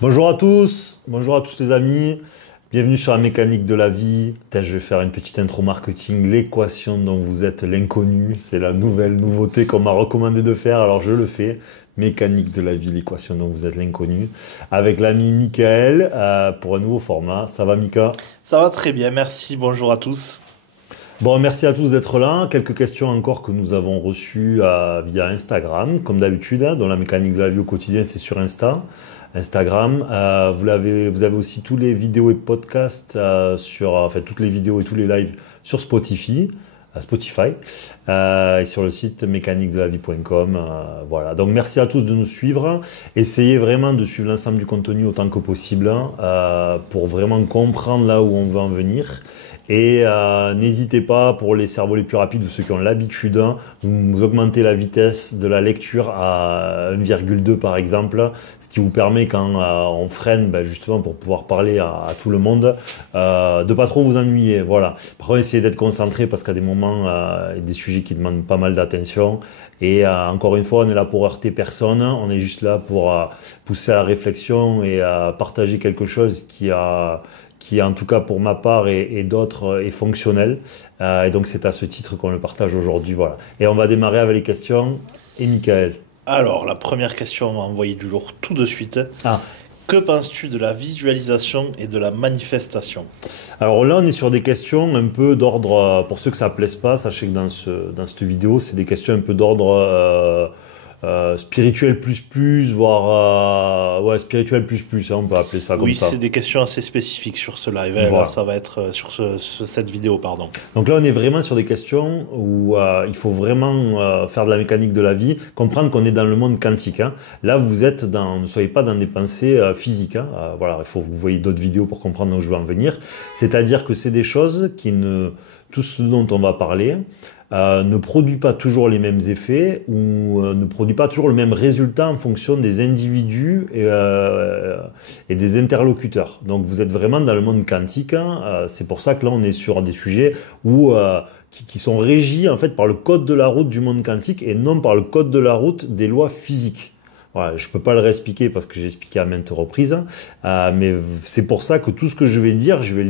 Bonjour à tous les amis, bienvenue sur la mécanique de la vie. Putain, je vais faire une petite intro marketing, l'équation dont vous êtes l'inconnu, c'est la nouvelle nouveauté qu'on m'a recommandé de faire, alors je le fais. Mécanique de la vie, l'équation dont vous êtes l'inconnu, avec l'ami Michael pour un nouveau format. Ça va Mika? Ça va très bien, merci, bonjour à tous. Bon, merci à tous d'être là. Quelques questions encore que nous avons reçues via Instagram, comme d'habitude, hein, dans la mécanique de la vie au quotidien, c'est sur Instagram. Vous avez aussi tous les vidéos et podcasts enfin toutes les vidéos et tous les lives sur Spotify et sur le site mécaniquedelavie.com. Voilà. Donc merci à tous de nous suivre. Essayez vraiment de suivre l'ensemble du contenu autant que possible pour vraiment comprendre là où on veut en venir. Et n'hésitez pas, pour les cerveaux les plus rapides ou ceux qui ont l'habitude, vous augmentez la vitesse de la lecture à 1,2 par exemple, ce qui vous permet quand on freine, justement pour pouvoir parler à tout le monde, de pas trop vous ennuyer. Voilà. Par contre, essayez d'être concentré parce qu'à des moments, il y a des sujets qui demandent pas mal d'attention. Et encore une fois, on est là pour heurter personne, on est juste là pour pousser à la réflexion et partager quelque chose qui en tout cas pour ma part et d'autres est fonctionnel. Et donc c'est à ce titre qu'on le partage aujourd'hui. Voilà. Et on va démarrer avec les questions. Et Michael. Alors, la première question, on va envoyer du lourd tout de suite. Ah. Que penses-tu de la visualisation et de la manifestation? Alors là, on est sur des questions un peu d'ordre, pour ceux que ça ne plaise pas, sachez que dans cette vidéo, c'est des questions un peu d'ordre spirituel plus, voire spirituel plus, hein, on peut appeler ça comme Oui, ça. c'est des questions assez spécifiques sur ce live. Voilà. Là, ça va être sur cette vidéo, pardon. Donc là, on est vraiment sur des questions où il faut vraiment faire de la mécanique de la vie, comprendre qu'on est dans le monde quantique. Hein. Là, ne soyez pas dans des pensées physiques. Hein. Voilà, il faut que vous voyez d'autres vidéos pour comprendre où je veux en venir. C'est-à-dire que c'est des choses tout ce dont on va parler, ne produit pas toujours les mêmes effets ou ne produit pas toujours le même résultat en fonction des individus et des interlocuteurs. Donc vous êtes vraiment dans le monde quantique. Hein. C'est pour ça que là on est sur des sujets qui sont régis en fait par le code de la route du monde quantique et non par le code de la route des lois physiques. Voilà, je ne peux pas le réexpliquer parce que j'ai expliqué à maintes reprises, mais c'est pour ça que tout ce que je vais le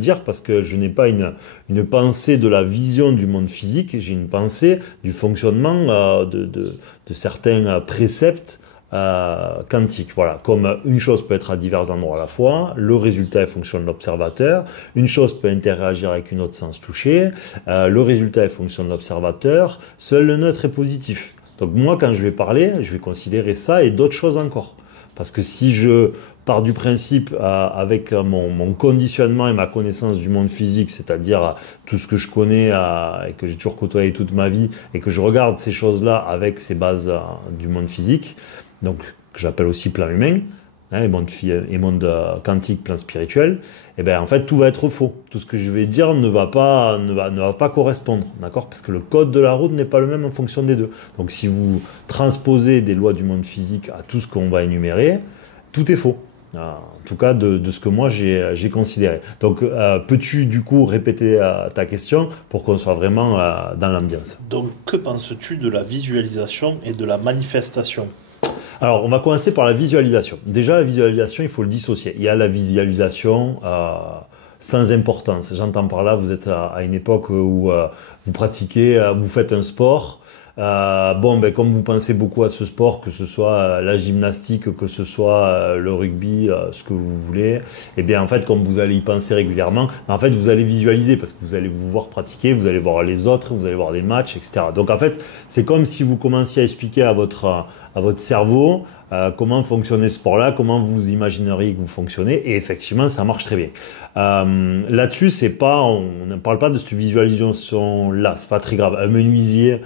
dire parce que je n'ai pas une pensée de la vision du monde physique, j'ai une pensée du fonctionnement de certains préceptes quantiques. Voilà, comme une chose peut être à divers endroits à la fois, le résultat est fonction de l'observateur, une chose peut interagir avec une autre sans se toucher, le résultat est fonction de l'observateur, seul le neutre est positif. Donc moi, quand je vais parler, je vais considérer ça et d'autres choses encore. Parce que si je pars du principe avec mon conditionnement et ma connaissance du monde physique, c'est-à-dire tout ce que je connais et que j'ai toujours côtoyé toute ma vie, et que je regarde ces choses-là avec ces bases du monde physique, donc que j'appelle aussi plan humain, hein, et monde quantique, plan spirituel, et bien en fait tout va être faux. Tout ce que je vais dire ne va pas correspondre, d'accord? Parce que le code de la route n'est pas le même en fonction des deux. Donc si vous transposez des lois du monde physique à tout ce qu'on va énumérer, tout est faux. En tout cas de ce que moi j'ai considéré. Donc peux-tu du coup répéter ta question pour qu'on soit vraiment dans l'ambiance? Donc que penses-tu de la visualisation et de la manifestation? Alors, on va commencer par la visualisation. Déjà, la visualisation, il faut le dissocier. Il y a la visualisation sans importance. J'entends par là, vous êtes à une époque où vous pratiquez, vous faites un sport. Comme vous pensez beaucoup à ce sport, que ce soit la gymnastique, que ce soit le rugby, ce que vous voulez, et bien en fait, comme vous allez y penser régulièrement, en fait, vous allez visualiser parce que vous allez vous voir pratiquer, vous allez voir les autres, vous allez voir des matchs, etc. Donc en fait, c'est comme si vous commenciez à expliquer à votre cerveau comment fonctionnait ce sport-là, comment vous imagineriez que vous fonctionnez, et effectivement, ça marche très bien. Là-dessus, on ne parle pas de cette visualisation-là, c'est pas très grave. Un menuisier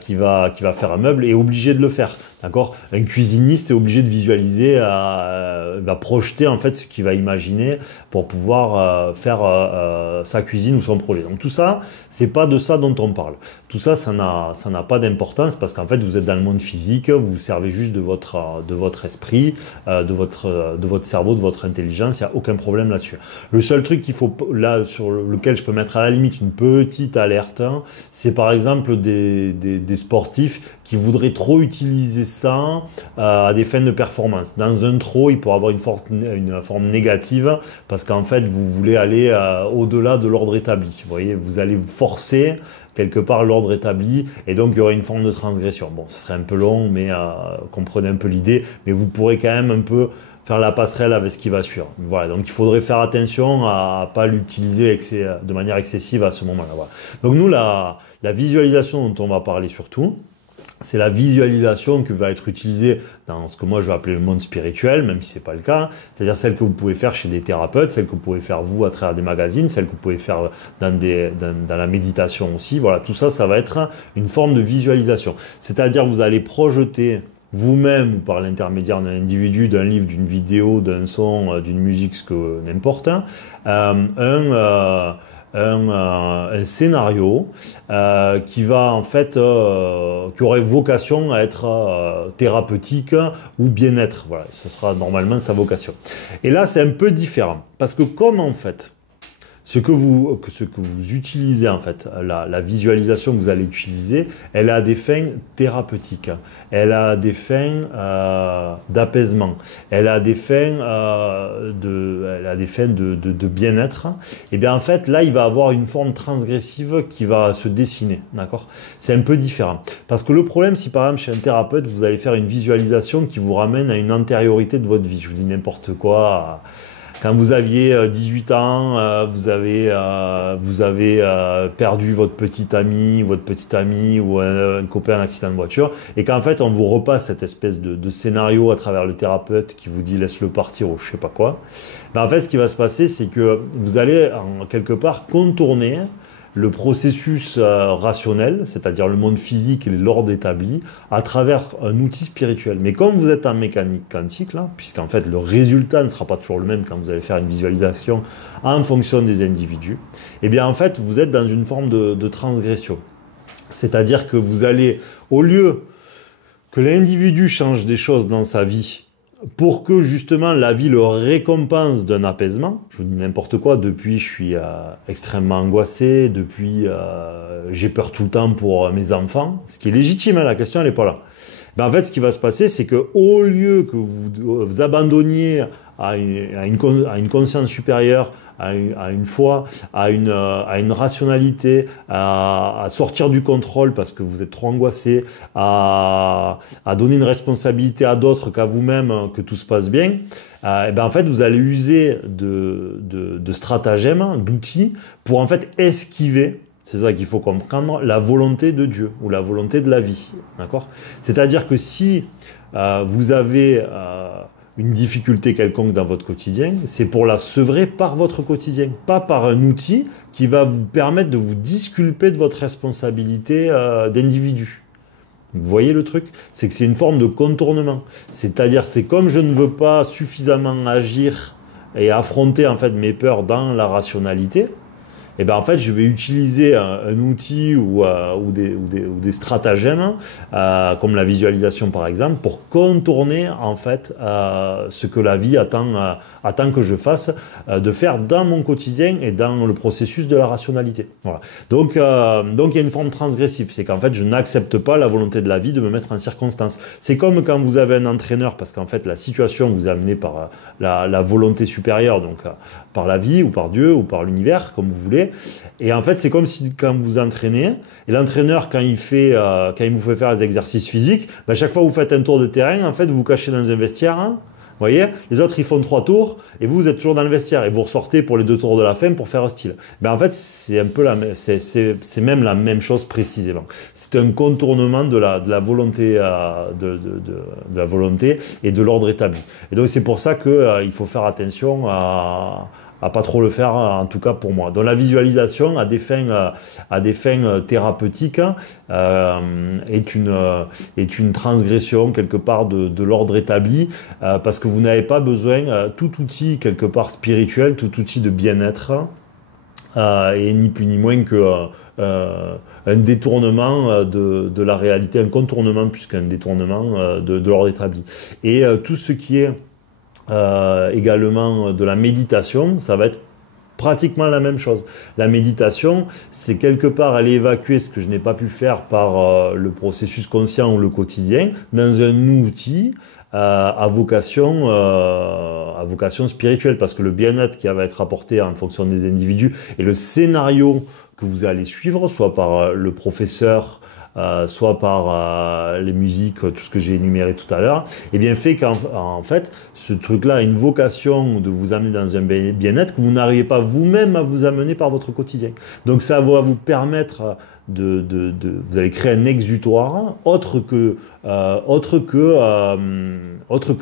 qui va faire un meuble est obligé de le faire, d'accord? Un cuisiniste est obligé de visualiser, va projeter en fait ce qu'il va imaginer pour pouvoir faire sa cuisine ou son projet. Donc tout ça, c'est pas de ça dont on parle. Tout ça, ça n'a pas d'importance parce qu'en fait, vous êtes dans le monde physique, vous vous servez juste de votre esprit, de votre cerveau, de votre intelligence, il n'y a aucun problème là-dessus. Le seul truc sur lequel je peux mettre à la limite une petite alerte, hein, c'est par exemple des sportifs qui voudraient trop utiliser ça à des fins de performance. Dans un trop, il peut avoir une forme négative parce qu'en fait, vous voulez aller au-delà de l'ordre établi. Vous voyez, vous allez vous forcer quelque part l'ordre établi et donc il y aurait une forme de transgression. Bon, ce serait un peu long, mais comprenez un peu l'idée, mais vous pourrez quand même un peu faire la passerelle avec ce qui va suivre. Voilà, donc il faudrait faire attention à ne pas l'utiliser de manière excessive à ce moment-là. Voilà. Donc nous, la visualisation dont on va parler surtout, c'est la visualisation qui va être utilisée dans ce que moi je vais appeler le monde spirituel, même si ce n'est pas le cas. C'est-à-dire celle que vous pouvez faire chez des thérapeutes, celle que vous pouvez faire vous à travers des magazines, celle que vous pouvez faire dans la méditation aussi. Voilà, tout ça, ça va être une forme de visualisation. C'est-à-dire vous allez projeter vous-même ou par l'intermédiaire d'un individu, d'un livre, d'une vidéo, d'un son, d'une musique, ce que n'importe, un scénario qui va en fait qui aurait vocation à être thérapeutique ou bien-être. Voilà, ce sera normalement sa vocation. Et là, c'est un peu différent parce que comme en fait ce que vous utilisez en fait, la visualisation que vous allez utiliser, elle a des fins thérapeutiques, elle a des fins d'apaisement, elle a des fins de bien-être. Et bien en fait là, il va avoir une forme transgressive qui va se dessiner, d'accord? C'est un peu différent. Parce que le problème, si par exemple chez un thérapeute, vous allez faire une visualisation qui vous ramène à une antériorité de votre vie, je vous dis n'importe quoi. Quand vous aviez 18 ans, vous avez perdu votre petit ami ou un copain en accident de voiture, et qu'en fait on vous repasse cette espèce de scénario à travers le thérapeute qui vous dit laisse-le partir ou je sais pas quoi. Ben en fait, ce qui va se passer, c'est que vous allez en quelque part contourner le processus rationnel, c'est-à-dire le monde physique et l'ordre établi, à travers un outil spirituel. Mais comme vous êtes en mécanique quantique, là, puisqu'en fait le résultat ne sera pas toujours le même quand vous allez faire une visualisation en fonction des individus, et bien en fait vous êtes dans une forme de transgression. C'est-à-dire que vous allez, au lieu que l'individu change des choses dans sa vie, pour que justement la vie le récompense d'un apaisement, je vous dis n'importe quoi, depuis je suis extrêmement angoissé, depuis j'ai peur tout le temps pour mes enfants, ce qui est légitime, hein, la question elle n'est pas là. Ben, en fait, ce qui va se passer, c'est qu'au lieu que vous abandonniez à une conscience supérieure, à une foi, à une rationalité, à sortir du contrôle parce que vous êtes trop angoissé, à donner une responsabilité à d'autres qu'à vous-même, que tout se passe bien, et ben en fait, vous allez user de stratagèmes, d'outils pour en fait esquiver. C'est ça qu'il faut comprendre, la volonté de Dieu ou la volonté de la vie. D'accord ? C'est-à-dire que si vous avez une difficulté quelconque dans votre quotidien, c'est pour la sevrer par votre quotidien, pas par un outil qui va vous permettre de vous disculper de votre responsabilité d'individu. Vous voyez le truc ? C'est que c'est une forme de contournement. C'est-à-dire, c'est comme je ne veux pas suffisamment agir et affronter en fait mes peurs dans la rationalité, et ben en fait, je vais utiliser un outil ou des stratagèmes, comme la visualisation par exemple, pour contourner en fait ce que la vie attend que je fasse, de faire dans mon quotidien et dans le processus de la rationalité. Voilà. Donc il y a une forme transgressive, c'est qu'en fait, je n'accepte pas la volonté de la vie de me mettre en circonstance. C'est comme quand vous avez un entraîneur, parce qu'en fait, la situation vous est amenée par la volonté supérieure, donc par la vie ou par Dieu ou par l'univers, comme vous voulez. Et en fait, c'est comme si quand vous entraînez, et l'entraîneur, quand il vous fait faire les exercices physiques, ben, chaque fois que vous faites un tour de terrain, en fait, vous vous cachez dans un vestiaire. Hein, vous voyez, les autres, ils font 3 tours, et vous êtes toujours dans le vestiaire, et vous ressortez pour les 2 tours de la fin pour faire un style. Ben, en fait, c'est un peu c'est même la même chose précisément. C'est un contournement de la volonté, de la volonté et de l'ordre établi. Et donc, c'est pour ça qu'il faut faire attention à pas trop le faire, en tout cas pour moi. Donc la visualisation à des fins thérapeutiques est une transgression quelque part de l'ordre établi, parce que vous n'avez pas besoin, tout outil quelque part spirituel, tout outil de bien-être, et ni plus ni moins que un détournement de la réalité, un contournement plus qu'un détournement de l'ordre établi. Et tout ce qui est également de la méditation, ça va être pratiquement la même chose. La méditation, c'est quelque part aller évacuer ce que je n'ai pas pu faire par le processus conscient ou le quotidien dans un outil à vocation spirituelle, parce que le bien-être qui va être apporté en fonction des individus et le scénario que vous allez suivre, soit par le professeur, soit par les musiques, tout ce que j'ai énuméré tout à l'heure, et bien fait qu'en fait, ce truc-là a une vocation de vous amener dans un bien-être que vous n'arrivez pas vous-même à vous amener par votre quotidien. Donc ça va vous permettre vous allez créer un exutoire autre que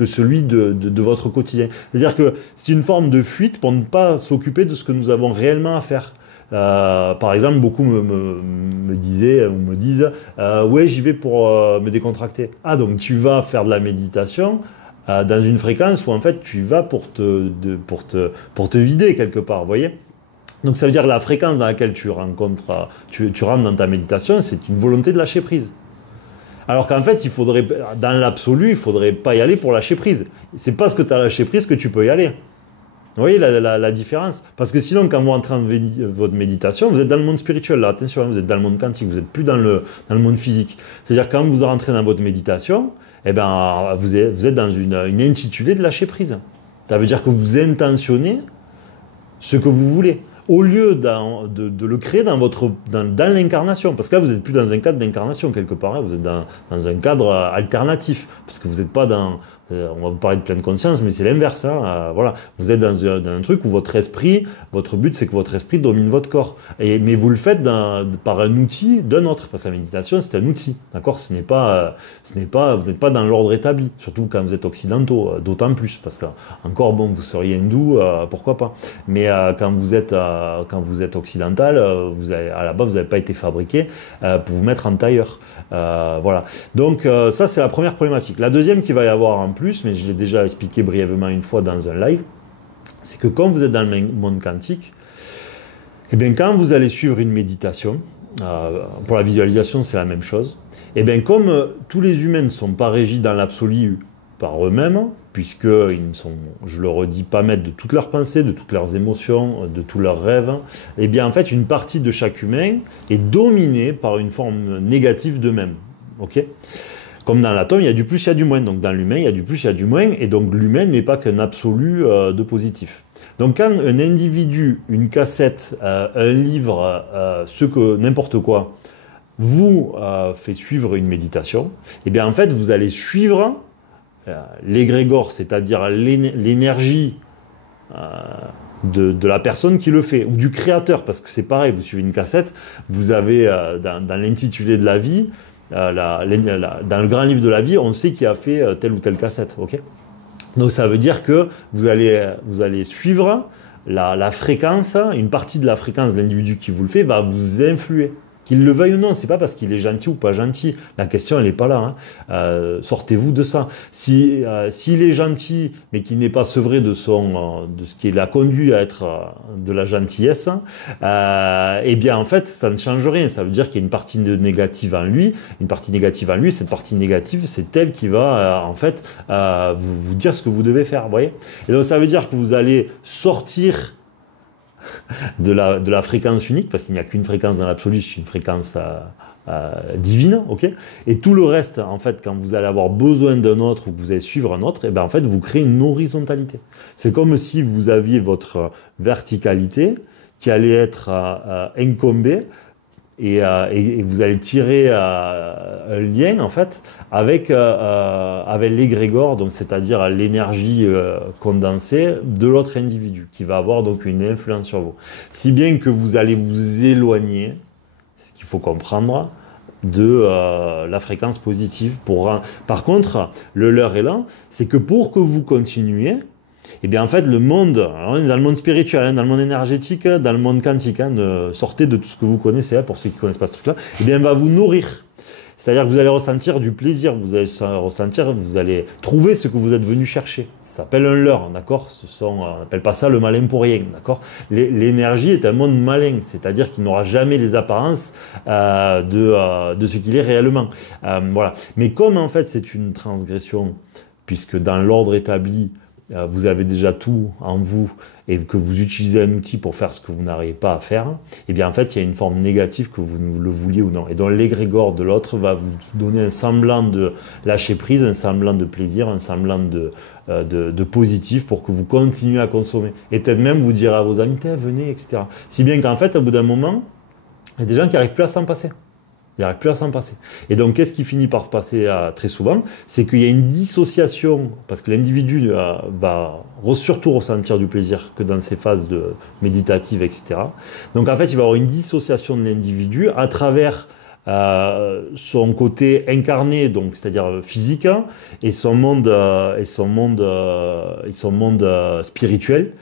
celui de votre quotidien. C'est-à-dire que c'est une forme de fuite pour ne pas s'occuper de ce que nous avons réellement à faire. Par exemple, beaucoup me disaient ou me disent ouais, j'y vais pour me décontracter. Ah, donc tu vas faire de la méditation dans une fréquence où en fait tu vas pour te vider quelque part, vous voyez. Donc ça veut dire que la fréquence dans laquelle tu rentres dans ta méditation, c'est une volonté de lâcher prise. Alors qu'en fait, dans l'absolu, il ne faudrait pas y aller pour lâcher prise. C'est parce que tu as lâché prise que tu peux y aller. Vous voyez la différence? Parce que sinon, quand vous rentrez dans votre méditation, vous êtes dans le monde spirituel. Là, attention, vous êtes dans le monde quantique, vous n'êtes plus dans le monde physique. C'est-à-dire quand vous rentrez dans votre méditation, eh ben, vous êtes dans une intitulée de lâcher prise. Ça veut dire que vous intentionnez ce que vous voulez, au lieu de le créer dans l'incarnation. Parce que là, vous n'êtes plus dans un cadre d'incarnation quelque part, hein, vous êtes dans un cadre alternatif, parce que vous n'êtes pas dans... on va vous parler de pleine conscience, mais c'est l'inverse. Hein, voilà. Vous êtes dans un truc où votre but, c'est que votre esprit domine votre corps. Mais vous le faites par un outil d'un autre, parce que la méditation, c'est un outil. D'accord ? Vous n'êtes pas dans l'ordre établi, surtout quand vous êtes occidentaux, d'autant plus, parce qu'encore, bon, vous seriez hindou, pourquoi pas. Mais quand vous êtes occidental, à la base, vous n'avez pas été fabriqué pour vous mettre en tailleur. Voilà. Donc, ça, c'est la première problématique. La deuxième qu'il va y avoir en plus, mais je l'ai déjà expliqué brièvement une fois dans un live, c'est que quand vous êtes dans le monde quantique, et bien quand vous allez suivre une méditation, pour la visualisation c'est la même chose, et bien comme tous les humains ne sont pas régis dans l'absolu par eux-mêmes, puisqu'ils ne sont, je le redis, pas maîtres de toutes leurs pensées, de toutes leurs émotions, de tous leurs rêves, et bien en fait une partie de chaque humain est dominée par une forme négative d'eux-mêmes. Ok ? Comme dans l'atome, il y a du plus, il y a du moins. Donc dans l'humain, il y a du plus, il y a du moins. Et donc l'humain n'est pas qu'un absolu de positif. Donc quand un individu, une cassette, un livre, n'importe quoi, vous fait suivre une méditation, eh bien en fait, vous allez suivre l'égrégore, c'est-à-dire l'énergie de la personne qui le fait, ou du créateur, parce que c'est pareil, vous suivez une cassette, vous avez dans l'intitulé de la vie, dans le grand livre de la vie, on sait qui a fait telle ou telle cassette, ok ? Donc ça veut dire que vous allez suivre la fréquence, une partie de la fréquence de l'individu qui vous le fait va vous influer. Qu'il le veuille ou non, c'est pas parce qu'il est gentil ou pas gentil. La question, elle n'est pas là. Hein. Sortez-vous de ça. S'il est gentil, mais qu'il n'est pas sevré de ce qui l'a conduit à être de la gentillesse, eh bien, en fait, ça ne change rien. Ça veut dire qu'il y a une partie négative en lui. Une partie négative en lui, cette partie négative, c'est elle qui va, en fait, vous dire ce que vous devez faire. Vous voyez ? Et donc, ça veut dire que vous allez sortir de la fréquence unique, parce qu'il n'y a qu'une fréquence dans l'absolu, c'est une fréquence divine, ok ? Et tout le reste, en fait, quand vous allez avoir besoin d'un autre ou que vous allez suivre un autre, et bien en fait, vous créez une horizontalité. C'est comme si vous aviez votre verticalité qui allait être incombée, et vous allez tirer un lien en fait avec l'égrégore, donc c'est-à-dire l'énergie condensée de l'autre individu qui va avoir donc une influence sur vous. Si bien que vous allez vous éloigner, ce qu'il faut comprendre, de la fréquence positive. Par contre, le leurre est là, c'est que pour que vous continuiez, et bien en fait le monde, on est dans le monde spirituel, hein, dans le monde énergétique, dans le monde quantique, hein, sortez de tout ce que vous connaissez, hein, pour ceux qui ne connaissent pas ce truc-là, et bien va vous nourrir. C'est-à-dire que vous allez ressentir du plaisir, vous allez trouver ce que vous êtes venu chercher. Ça s'appelle un leurre, d'accord ? On n'appelle pas ça le malin pour rien, d'accord ? L'énergie est un monde malin, c'est-à-dire qu'il n'aura jamais les apparences de ce qu'il est réellement. Voilà. Mais comme en fait c'est une transgression, puisque dans l'ordre établi, vous avez déjà tout en vous et que vous utilisez un outil pour faire ce que vous n'arrivez pas à faire, et bien en fait, il y a une forme négative que vous le vouliez ou non. Et donc l'égrégore de l'autre va vous donner un semblant de lâcher prise, un semblant de plaisir, un semblant de positif pour que vous continuez à consommer. Et peut-être même vous dire à vos amis, venez, etc. Si bien qu'en fait, au bout d'un moment, il y a des gens qui n'arrivent plus à s'en passer. Il n'arrive plus à s'en passer. Et donc, qu'est-ce qui finit par se passer très souvent? C'est qu'il y a une dissociation, parce que l'individu va surtout ressentir du plaisir que dans ses phases méditatives, etc. Donc, en fait, il va y avoir une dissociation de l'individu à travers son côté incarné, donc c'est-à-dire physique, et son monde spirituel.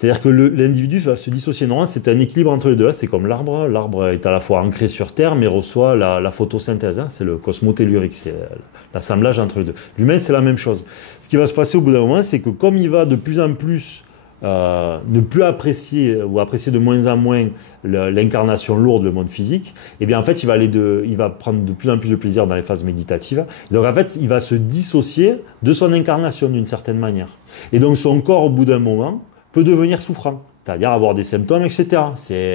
C'est-à-dire que l'individu va se dissocier. Normalement, c'est un équilibre entre les deux. C'est comme l'arbre. L'arbre est à la fois ancré sur Terre, mais reçoit la photosynthèse. C'est le cosmotellurique, c'est l'assemblage entre les deux. L'humain, c'est la même chose. Ce qui va se passer au bout d'un moment, c'est que comme il va de plus en plus ne plus apprécier ou apprécier de moins en moins l'incarnation lourde, le monde physique, et bien en fait, il va prendre de plus en plus de plaisir dans les phases méditatives. Et donc en fait, il va se dissocier de son incarnation d'une certaine manière. Et donc son corps, au bout d'un moment, peut devenir souffrant, c'est-à-dire avoir des symptômes, etc.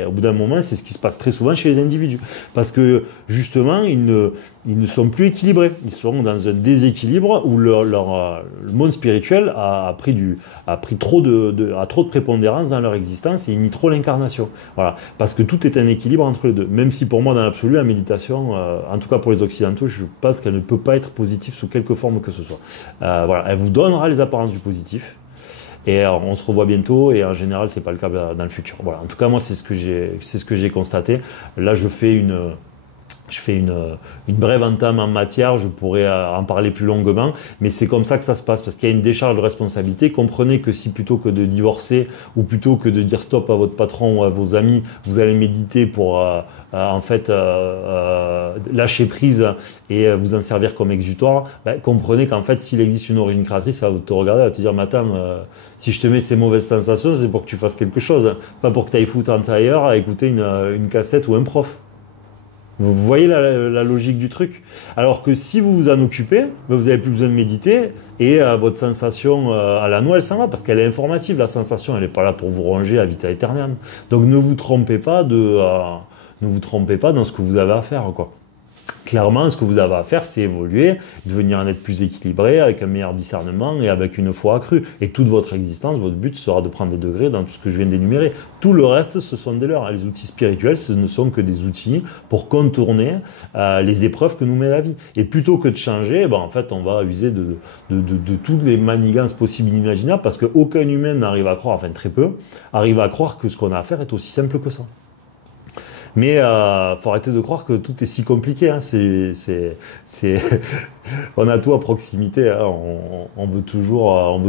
Au bout d'un moment, c'est ce qui se passe très souvent chez les individus. Parce que, justement, ils ne sont plus équilibrés. Ils sont dans un déséquilibre où le monde spirituel a pris trop de prépondérance dans leur existence et il nie trop l'incarnation. Voilà. Parce que tout est un équilibre entre les deux. Même si pour moi, dans l'absolu, la méditation, en tout cas pour les Occidentaux, je pense qu'elle ne peut pas être positive sous quelque forme que ce soit. Voilà. Elle vous donnera les apparences du positif. Et on se revoit bientôt et en général c'est pas le cas dans le futur. Voilà. En tout cas moi c'est ce que j'ai constaté. Là je fais une brève entame en matière, je pourrais en parler plus longuement, mais c'est comme ça que ça se passe, parce qu'il y a une décharge de responsabilité. Comprenez que si plutôt que de divorcer, ou plutôt que de dire stop à votre patron ou à vos amis, vous allez méditer pour lâcher prise et vous en servir comme exutoire, comprenez qu'en fait s'il existe une origine créatrice, ça va te regarder, elle va te dire madame, si je te mets ces mauvaises sensations, c'est pour que tu fasses quelque chose, pas pour que tu ailles foutre en tailleur à écouter une cassette ou un prof. Vous voyez la logique du truc? Alors que si vous vous en occupez, vous n'avez plus besoin de méditer et votre sensation à la noix, elle s'en va parce qu'elle est informative. La sensation, elle n'est pas là pour vous ronger à vita aeternam. Donc ne vous trompez pas dans ce que vous avez à faire, quoi. Clairement, ce que vous avez à faire, c'est évoluer, devenir un être plus équilibré, avec un meilleur discernement et avec une foi accrue. Et toute votre existence, votre but sera de prendre des degrés dans tout ce que je viens d'énumérer. Tout le reste, ce sont des leurs. Les outils spirituels, ce ne sont que des outils pour contourner les épreuves que nous met la vie. Et plutôt que de changer, en fait, on va user de toutes les manigances possibles et imaginables, parce qu'aucun humain n'arrive à croire, enfin très peu, arrive à croire que ce qu'on a à faire est aussi simple que ça. Mais faut arrêter de croire que tout est si compliqué. Hein. On a tout à proximité. Hein. On veut toujours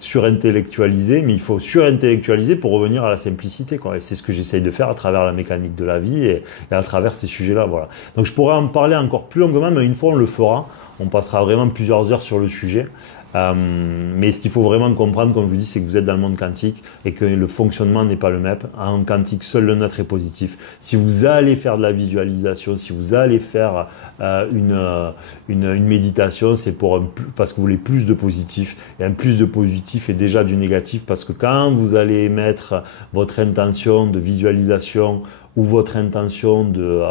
surintellectualiser, mais il faut surintellectualiser pour revenir à la simplicité, quoi. Et c'est ce que j'essaye de faire à travers la mécanique de la vie et à travers ces sujets-là. Voilà. Donc je pourrais en parler encore plus longuement, mais une fois on le fera. On passera vraiment plusieurs heures sur le sujet. Mais ce qu'il faut vraiment comprendre, comme je vous dis, c'est que vous êtes dans le monde quantique et que le fonctionnement n'est pas le même. En quantique, seul le neutre est positif. Si vous allez faire de la visualisation, si vous allez faire une méditation, c'est parce que vous voulez plus de positif. Et un plus de positif est déjà du négatif, parce que quand vous allez émettre votre intention de visualisation ou votre intention de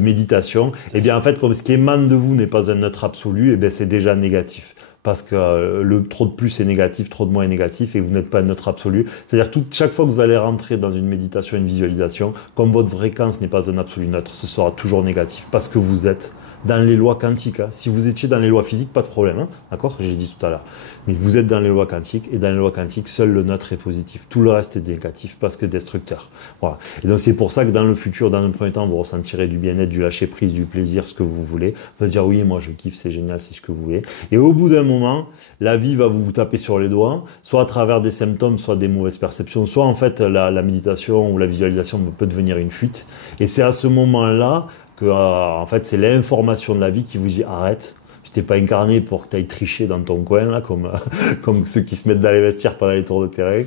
méditation, et bien en fait, comme ce qui émane de vous n'est pas un neutre absolu, et bien c'est déjà négatif. Parce que le trop de plus est négatif, trop de moins est négatif, et vous n'êtes pas un neutre absolu. C'est-à-dire chaque fois que vous allez rentrer dans une méditation, une visualisation, comme votre fréquence n'est pas un absolu neutre, ce sera toujours négatif, parce que vous êtes dans les lois quantiques. Hein. Si vous étiez dans les lois physiques, pas de problème, hein, d'accord? J'ai dit tout à l'heure. Mais vous êtes dans les lois quantiques, et dans les lois quantiques, seul le neutre est positif. Tout le reste est négatif, parce que destructeur. Voilà. Et donc c'est pour ça que dans le futur, dans un premier temps, vous ressentirez du bien-être, du lâcher-prise, du plaisir, ce que vous voulez. Vous allez dire oui, moi je kiffe, c'est génial, c'est ce que vous voulez. Et au bout d'un moment, la vie va vous taper sur les doigts, soit à travers des symptômes, soit des mauvaises perceptions, soit en fait la méditation ou la visualisation peut devenir une fuite. Et c'est à ce moment-là que en fait c'est l'information de la vie qui vous dit arrête, je t'ai pas incarné pour que tu ailles tricher dans ton coin là, comme ceux qui se mettent dans les vestiaires pendant les tours de terrain.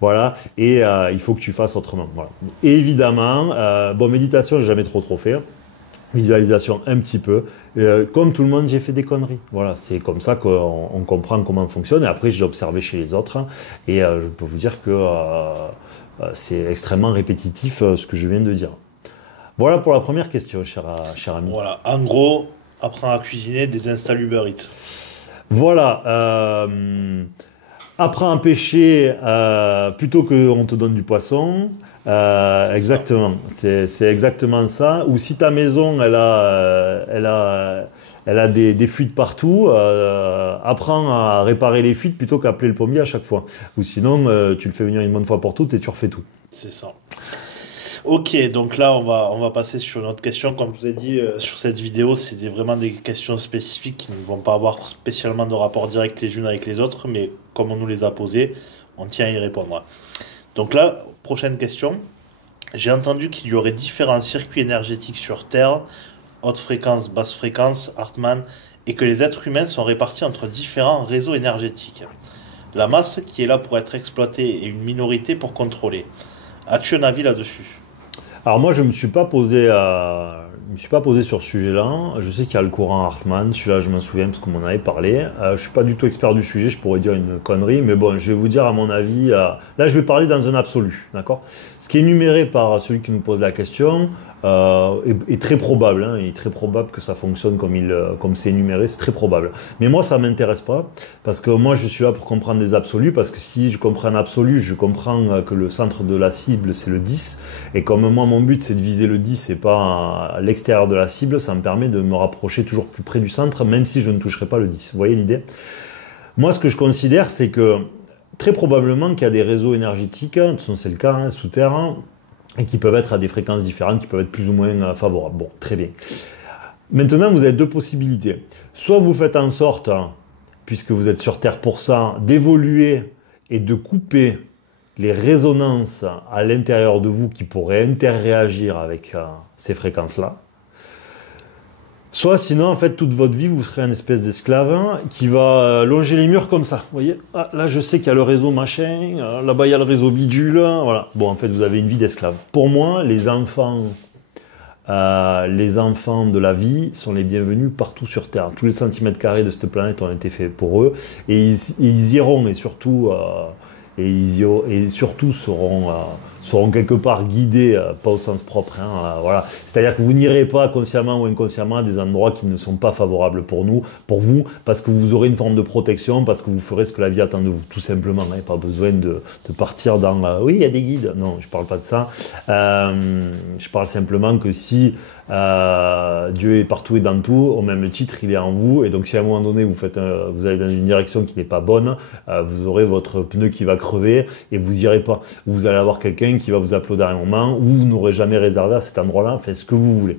Voilà, et il faut que tu fasses autrement. Voilà. Et évidemment, méditation, j'ai jamais trop fait. Visualisation un petit peu. Comme tout le monde, j'ai fait des conneries. Voilà, c'est comme ça qu'on comprend comment on fonctionne. Et après, je l'ai observé chez les autres. Et je peux vous dire que c'est extrêmement répétitif ce que je viens de dire. Voilà pour la première question, cher ami. Voilà, en gros, apprends à cuisiner, désinstalle Uber Eats. Voilà. Apprends à pêcher plutôt qu'on te donne du poisson. Exactement, c'est exactement ça. Ou si ta maison elle a des fuites partout, apprends à réparer les fuites plutôt qu'appeler le plombier à chaque fois. Ou sinon, tu le fais venir une bonne fois pour toutes et tu refais tout. C'est ça. Ok, donc là on va passer sur une autre question. Comme je vous ai dit sur cette vidéo, c'est vraiment des questions spécifiques qui ne vont pas avoir spécialement de rapport direct les unes avec les autres, mais comme on nous les a posées, on tient à y répondre. Donc là, prochaine question. J'ai entendu qu'il y aurait différents circuits énergétiques sur Terre, haute fréquence, basse fréquence, Hartmann, et que les êtres humains sont répartis entre différents réseaux énergétiques. La masse qui est là pour être exploitée et une minorité pour contrôler. As-tu un avis là-dessus? Alors moi, je ne me suis pas posé, je me suis pas posé sur ce sujet-là. Je sais qu'il y a le courant Hartmann, celui-là je m'en souviens parce qu'on m'en avait parlé. Je suis pas du tout expert du sujet, je pourrais dire une connerie, mais bon, je vais vous dire à mon avis. Là, je vais parler dans un absolu, d'accord? Ce qui est énuméré par celui qui nous pose la question est très probable. Hein, il est très probable que ça fonctionne comme c'est énuméré, c'est très probable. Mais moi, ça m'intéresse pas parce que moi, je suis là pour comprendre des absolus. Parce que si je comprends un absolu, je comprends que le centre de la cible c'est le 10. Et comme moi, mon but c'est de viser le 10 et pas à l'extérieur de la cible, ça me permet de me rapprocher toujours plus près du centre, même si je ne toucherai pas le 10. Vous voyez l'idée? Moi, ce que je considère, c'est que très probablement qu'il y a des réseaux énergétiques, de toute façon c'est le cas, hein, sous terre, hein, et qui peuvent être à des fréquences différentes, qui peuvent être plus ou moins favorables. Bon, très bien. Maintenant, vous avez deux possibilités. Soit vous faites en sorte, puisque vous êtes sur Terre pour ça, d'évoluer et de couper les résonances à l'intérieur de vous qui pourraient interréagir avec ces fréquences-là. Soit sinon, en fait, toute votre vie, vous serez un espèce d'esclave qui va longer les murs comme ça. Vous voyez, ah, là, je sais qu'il y a le réseau machin, là-bas, il y a le réseau bidule. Voilà. Bon, en fait, vous avez une vie d'esclave. Pour moi, les enfants de la vie sont les bienvenus partout sur Terre. Tous les centimètres carrés de cette planète ont été faits pour eux. Et ils iront, et surtout... et surtout seront quelque part guidés, pas au sens propre. Hein, voilà. C'est-à-dire que vous n'irez pas consciemment ou inconsciemment à des endroits qui ne sont pas favorables pour vous, parce que vous aurez une forme de protection, parce que vous ferez ce que la vie attend de vous, tout simplement. Hein, pas besoin de partir dans oui, il y a des guides. Non, je ne parle pas de ça. Je parle simplement que si Dieu est partout et dans tout, au même titre, il est en vous. Et donc, si à un moment donné, vous allez dans une direction qui n'est pas bonne, vous aurez votre pneu qui va crever et vous irez pas. Vous allez avoir quelqu'un qui va vous applaudir à un moment où vous n'aurez jamais réservé à cet endroit-là, faites ce que vous voulez.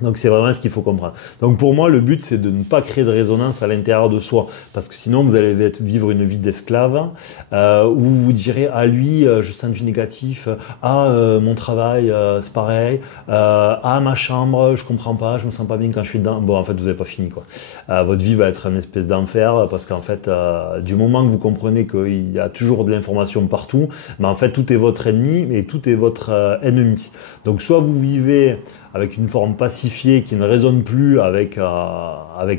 Donc c'est vraiment ce qu'il faut comprendre. Donc pour moi, le but, c'est de ne pas créer de résonance à l'intérieur de soi. Parce que sinon, vous allez vivre une vie d'esclave où vous vous direz, ah lui, je sens du négatif. Ah, mon travail, c'est pareil. Ah, ma chambre, je comprends pas, je me sens pas bien quand je suis dedans. Bon, en fait, vous n'avez pas fini, quoi. Votre vie va être une espèce d'enfer parce qu'en fait, du moment que vous comprenez qu'il y a toujours de l'information partout, mais en fait, tout est votre ennemi et tout est votre ennemi. Donc soit vous vivez avec une forme pacifiée qui ne résonne plus avec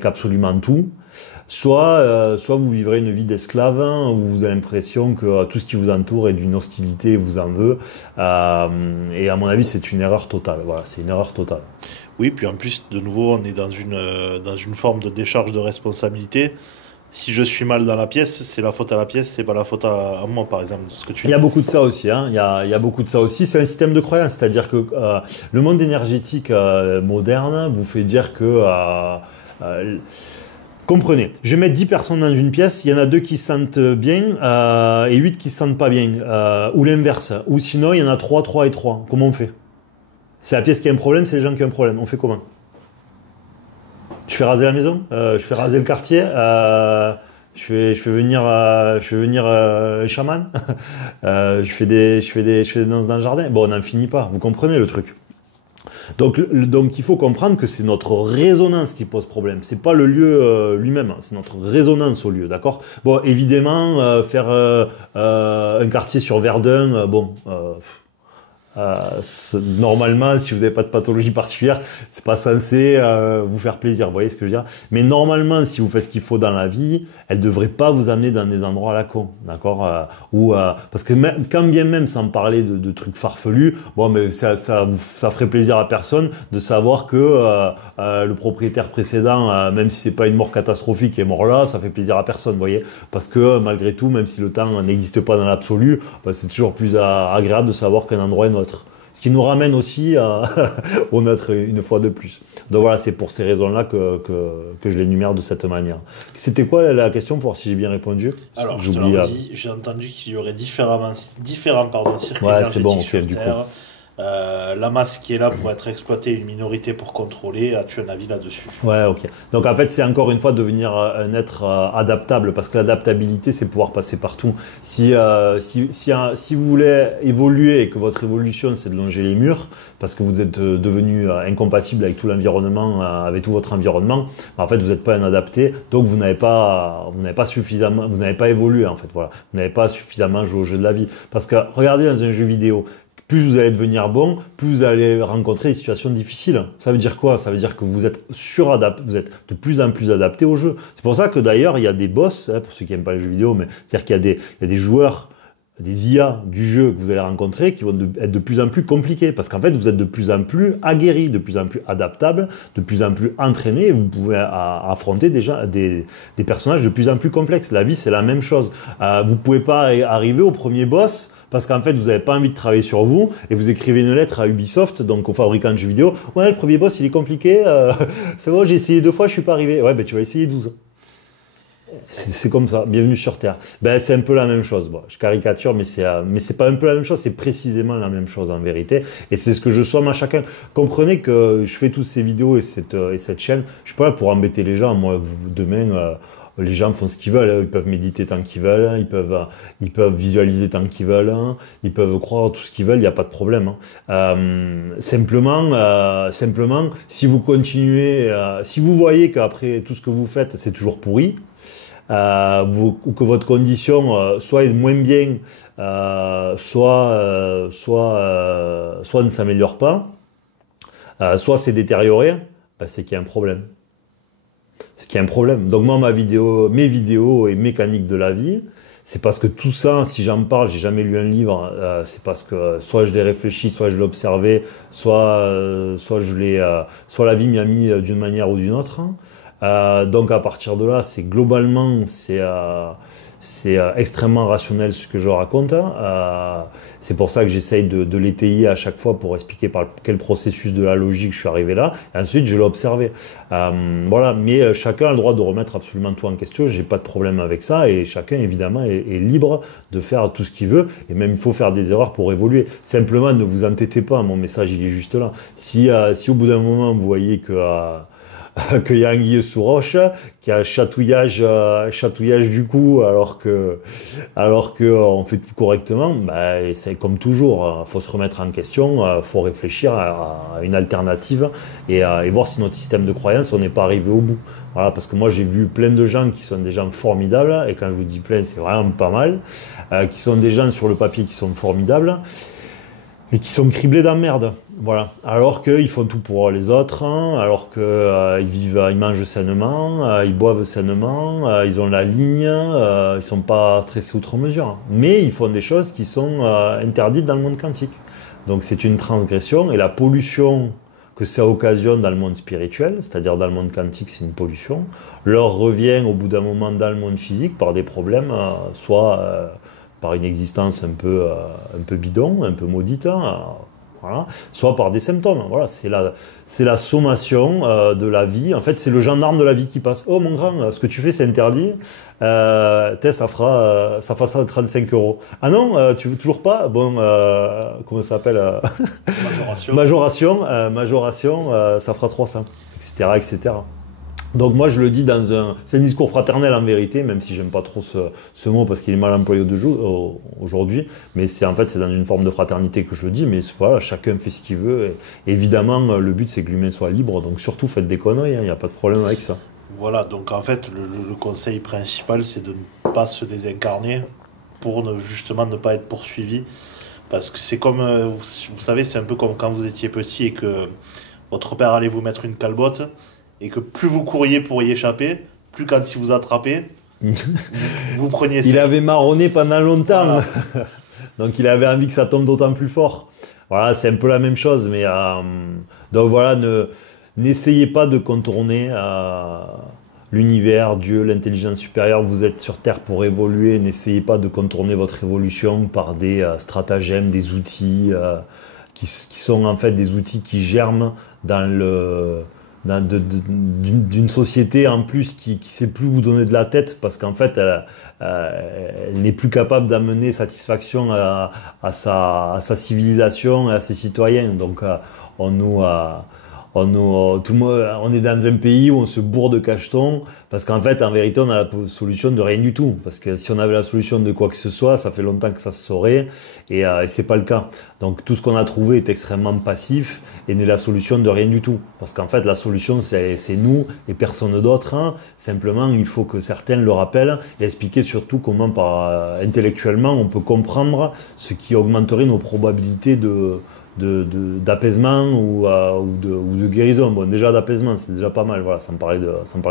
absolument tout, soit vous vivrez une vie d'esclave où vous avez l'impression que tout ce qui vous entoure est d'une hostilité et vous en veut. Et à mon avis, c'est une erreur totale. Voilà, c'est une erreur totale. Oui, puis en plus, de nouveau, on est dans une forme de décharge de responsabilité. Si je suis mal dans la pièce, c'est la faute à la pièce, c'est pas la faute à moi, par exemple. Ce que tu Il y a beaucoup de ça aussi. Hein. Il y a beaucoup de ça aussi. C'est un système de croyance, c'est-à-dire que le monde énergétique moderne vous fait dire que... comprenez, je vais mettre 10 personnes dans une pièce, il y en a 2 qui se sentent bien et 8 qui se sentent pas bien. Ou l'inverse. Ou sinon, il y en a 3 et 3. Comment on fait? C'est la pièce qui a un problème, c'est les gens qui ont un problème. On fait comment? Je fais raser la maison, je fais raser le quartier, je fais venir un chaman, je fais des danses dans le jardin. Bon, on n'en finit pas, vous comprenez le truc. Donc il faut comprendre que c'est notre résonance qui pose problème. C'est pas le lieu lui-même, c'est notre résonance au lieu, d'accord? Bon, évidemment, faire un quartier sur Verdun, bon... Normalement, si vous n'avez pas de pathologie particulière, c'est pas censé vous faire plaisir. Vous voyez ce que je veux dire? Mais normalement, si vous faites ce qu'il faut dans la vie, elle devrait pas vous amener dans des endroits à la con, d'accord? Parce que même, quand bien même, sans parler de trucs farfelus, bon, mais ça ferait plaisir à personne de savoir que le propriétaire précédent, même si c'est pas une mort catastrophique, est mort là, ça fait plaisir à personne, vous voyez? Parce que malgré tout, même si le temps n'existe pas dans l'absolu, bah, c'est toujours plus agréable de savoir qu'un endroit est neutre. Ce qui nous ramène aussi au neutre une fois de plus. Donc voilà, c'est pour ces raisons-là que je l'énumère de cette manière. C'était quoi la question pour voir si j'ai bien répondu? Alors, je te l'ai dit, j'ai entendu qu'il y aurait différents circuits énergétiques bon, sur du Terre. coup. La masse qui est là pour être exploitée, une minorité pour contrôler. As-tu un avis là-dessus? Ouais, ok. Donc en fait, c'est encore une fois devenir un être adaptable, parce que l'adaptabilité, c'est pouvoir passer partout. Si vous voulez évoluer et que votre évolution, c'est de longer les murs, parce que vous êtes devenu incompatible avec tout l'environnement, avec tout votre environnement, en fait, vous n'êtes pas un adapté, donc vous n'avez pas suffisamment, vous n'avez pas évolué en fait. Voilà, vous n'avez pas suffisamment joué au jeu de la vie. Parce que regardez dans un jeu vidéo. Plus vous allez devenir bon, plus vous allez rencontrer des situations difficiles. Ça veut dire quoi? Ça veut dire que vous êtes vous êtes de plus en plus adapté au jeu. C'est pour ça que d'ailleurs, il y a des boss, pour ceux qui n'aiment pas les jeux vidéo, mais c'est-à-dire qu'il y a des joueurs, des IA du jeu que vous allez rencontrer qui vont être de plus en plus compliqués. Parce qu'en fait, vous êtes de plus en plus aguerri, de plus en plus adaptable, de plus en plus entraîné, et vous pouvez affronter déjà des personnages de plus en plus complexes. La vie, c'est la même chose. Vous ne pouvez pas arriver au premier boss parce qu'en fait, vous n'avez pas envie de travailler sur vous et vous écrivez une lettre à Ubisoft, donc au fabricant de jeux vidéo. Ouais, le premier boss, il est compliqué. C'est bon, j'ai essayé 2 fois, je suis pas arrivé. Ouais, ben tu vas essayer 12. C'est comme ça. Bienvenue sur Terre. Ben, c'est un peu la même chose. Bon, je caricature, mais c'est pas un peu la même chose. C'est précisément la même chose en vérité. Et c'est ce que je somme à chacun. Comprenez que je fais toutes ces vidéos et cette chaîne. Je suis pas là pour embêter les gens. Moi, demain. Les gens font ce qu'ils veulent, ils peuvent méditer tant qu'ils veulent, ils peuvent visualiser tant qu'ils veulent, ils peuvent croire tout ce qu'ils veulent, il n'y a pas de problème. Simplement, si vous continuez, si vous voyez qu'après tout ce que vous faites, c'est toujours pourri, ou que votre condition soit est moins bien, soit ne s'améliore pas, soit s'est détérioré, ben c'est qu'il y a un problème. Ce qui est un problème. Donc moi, mes vidéos et mécaniques de la vie, c'est parce que tout ça, si j'en parle, j'ai jamais lu un livre, c'est parce que soit je l'ai réfléchi, soit je l'ai observé, soit la vie m'y a mis d'une manière ou d'une autre. Donc à partir de là, c'est extrêmement rationnel ce que je raconte. C'est pour ça que j'essaye de l'étayer à chaque fois pour expliquer par quel processus de la logique je suis arrivé là. Et ensuite, je l'ai observé. Voilà. Mais chacun a le droit de remettre absolument tout en question. J'ai pas de problème avec ça. Et chacun, évidemment, est libre de faire tout ce qu'il veut. Et même, il faut faire des erreurs pour évoluer. Simplement, ne vous entêtez pas. Mon message, il est juste là. Si au bout d'un moment, vous voyez que... qu'il y a anguille sous roche, qu'il y a chatouillage du cou alors que on fait tout correctement, bah, c'est comme toujours, faut se remettre en question, faut réfléchir à une alternative et voir si notre système de croyance on n'est pas arrivé au bout. Voilà, parce que moi j'ai vu plein de gens qui sont des gens formidables, et quand je vous dis plein, c'est vraiment pas mal, qui sont des gens sur le papier qui sont formidables, et qui sont criblés d'emmerde, voilà. Alors qu'ils font tout pour les autres, hein, alors qu'ils mangent sainement, ils boivent sainement, ils ont la ligne, ils sont pas stressés outre mesure. Mais ils font des choses qui sont interdites dans le monde quantique. Donc c'est une transgression, et la pollution que ça occasionne dans le monde spirituel, c'est-à-dire dans le monde quantique, c'est une pollution, leur revient au bout d'un moment dans le monde physique par des problèmes, soit par une existence un peu bidon, un peu maudite, voilà, soit par des symptômes. Voilà, c'est la sommation de la vie. En fait, c'est le gendarme de la vie qui passe. Oh mon grand, ce que tu fais, c'est interdit. Ça fera 35 €. Ah non, tu veux toujours pas? Bon, comment ça s'appelle? Majoration, ça fera 300, etc., etc. Donc moi je le dis c'est un discours fraternel en vérité, même si j'aime pas trop ce mot parce qu'il est mal employé aujourd'hui, mais c'est dans une forme de fraternité que je le dis, mais voilà, chacun fait ce qu'il veut, et évidemment le but c'est que l'humain soit libre, donc surtout faites des conneries, il n'y a pas de problème avec ça. Voilà, donc en fait le conseil principal c'est de ne pas se désincarner pour justement ne pas être poursuivi Parce que c'est comme, vous savez, c'est un peu comme quand vous étiez petit et que votre père allait vous mettre une calbotte et que plus vous couriez pour y échapper, plus quand il vous attrapait, vous preniez Il sec. avait marronné pendant longtemps, Voilà. donc il avait envie que ça tombe d'autant plus fort. Voilà, c'est un peu la même chose, mais donc voilà, n'essayez pas de contourner l'univers, Dieu, l'intelligence supérieure. Vous êtes sur Terre pour évoluer. N'essayez pas de contourner votre évolution par des stratagèmes, des outils qui sont en fait des outils qui germent dans d'une société en plus qui sait plus où donner de la tête parce qu'en fait elle n'est plus capable d'amener satisfaction à sa civilisation et à ses citoyens. Donc on nous tout le monde, on est dans un pays où on se bourre de cachetons parce qu'en fait, en vérité, on a la solution de rien du tout. Parce que si on avait la solution de quoi que ce soit, ça fait longtemps que ça se saurait et c'est pas le cas. Donc tout ce qu'on a trouvé est extrêmement passif et n'est la solution de rien du tout. Parce qu'en fait, la solution, c'est nous et personne d'autre. Hein. Simplement, il faut que certains le rappellent et expliquer surtout comment, intellectuellement, on peut comprendre ce qui augmenterait nos probabilités d'apaisement ou de guérison. Bon, déjà d'apaisement, c'est déjà pas mal, voilà, sans parler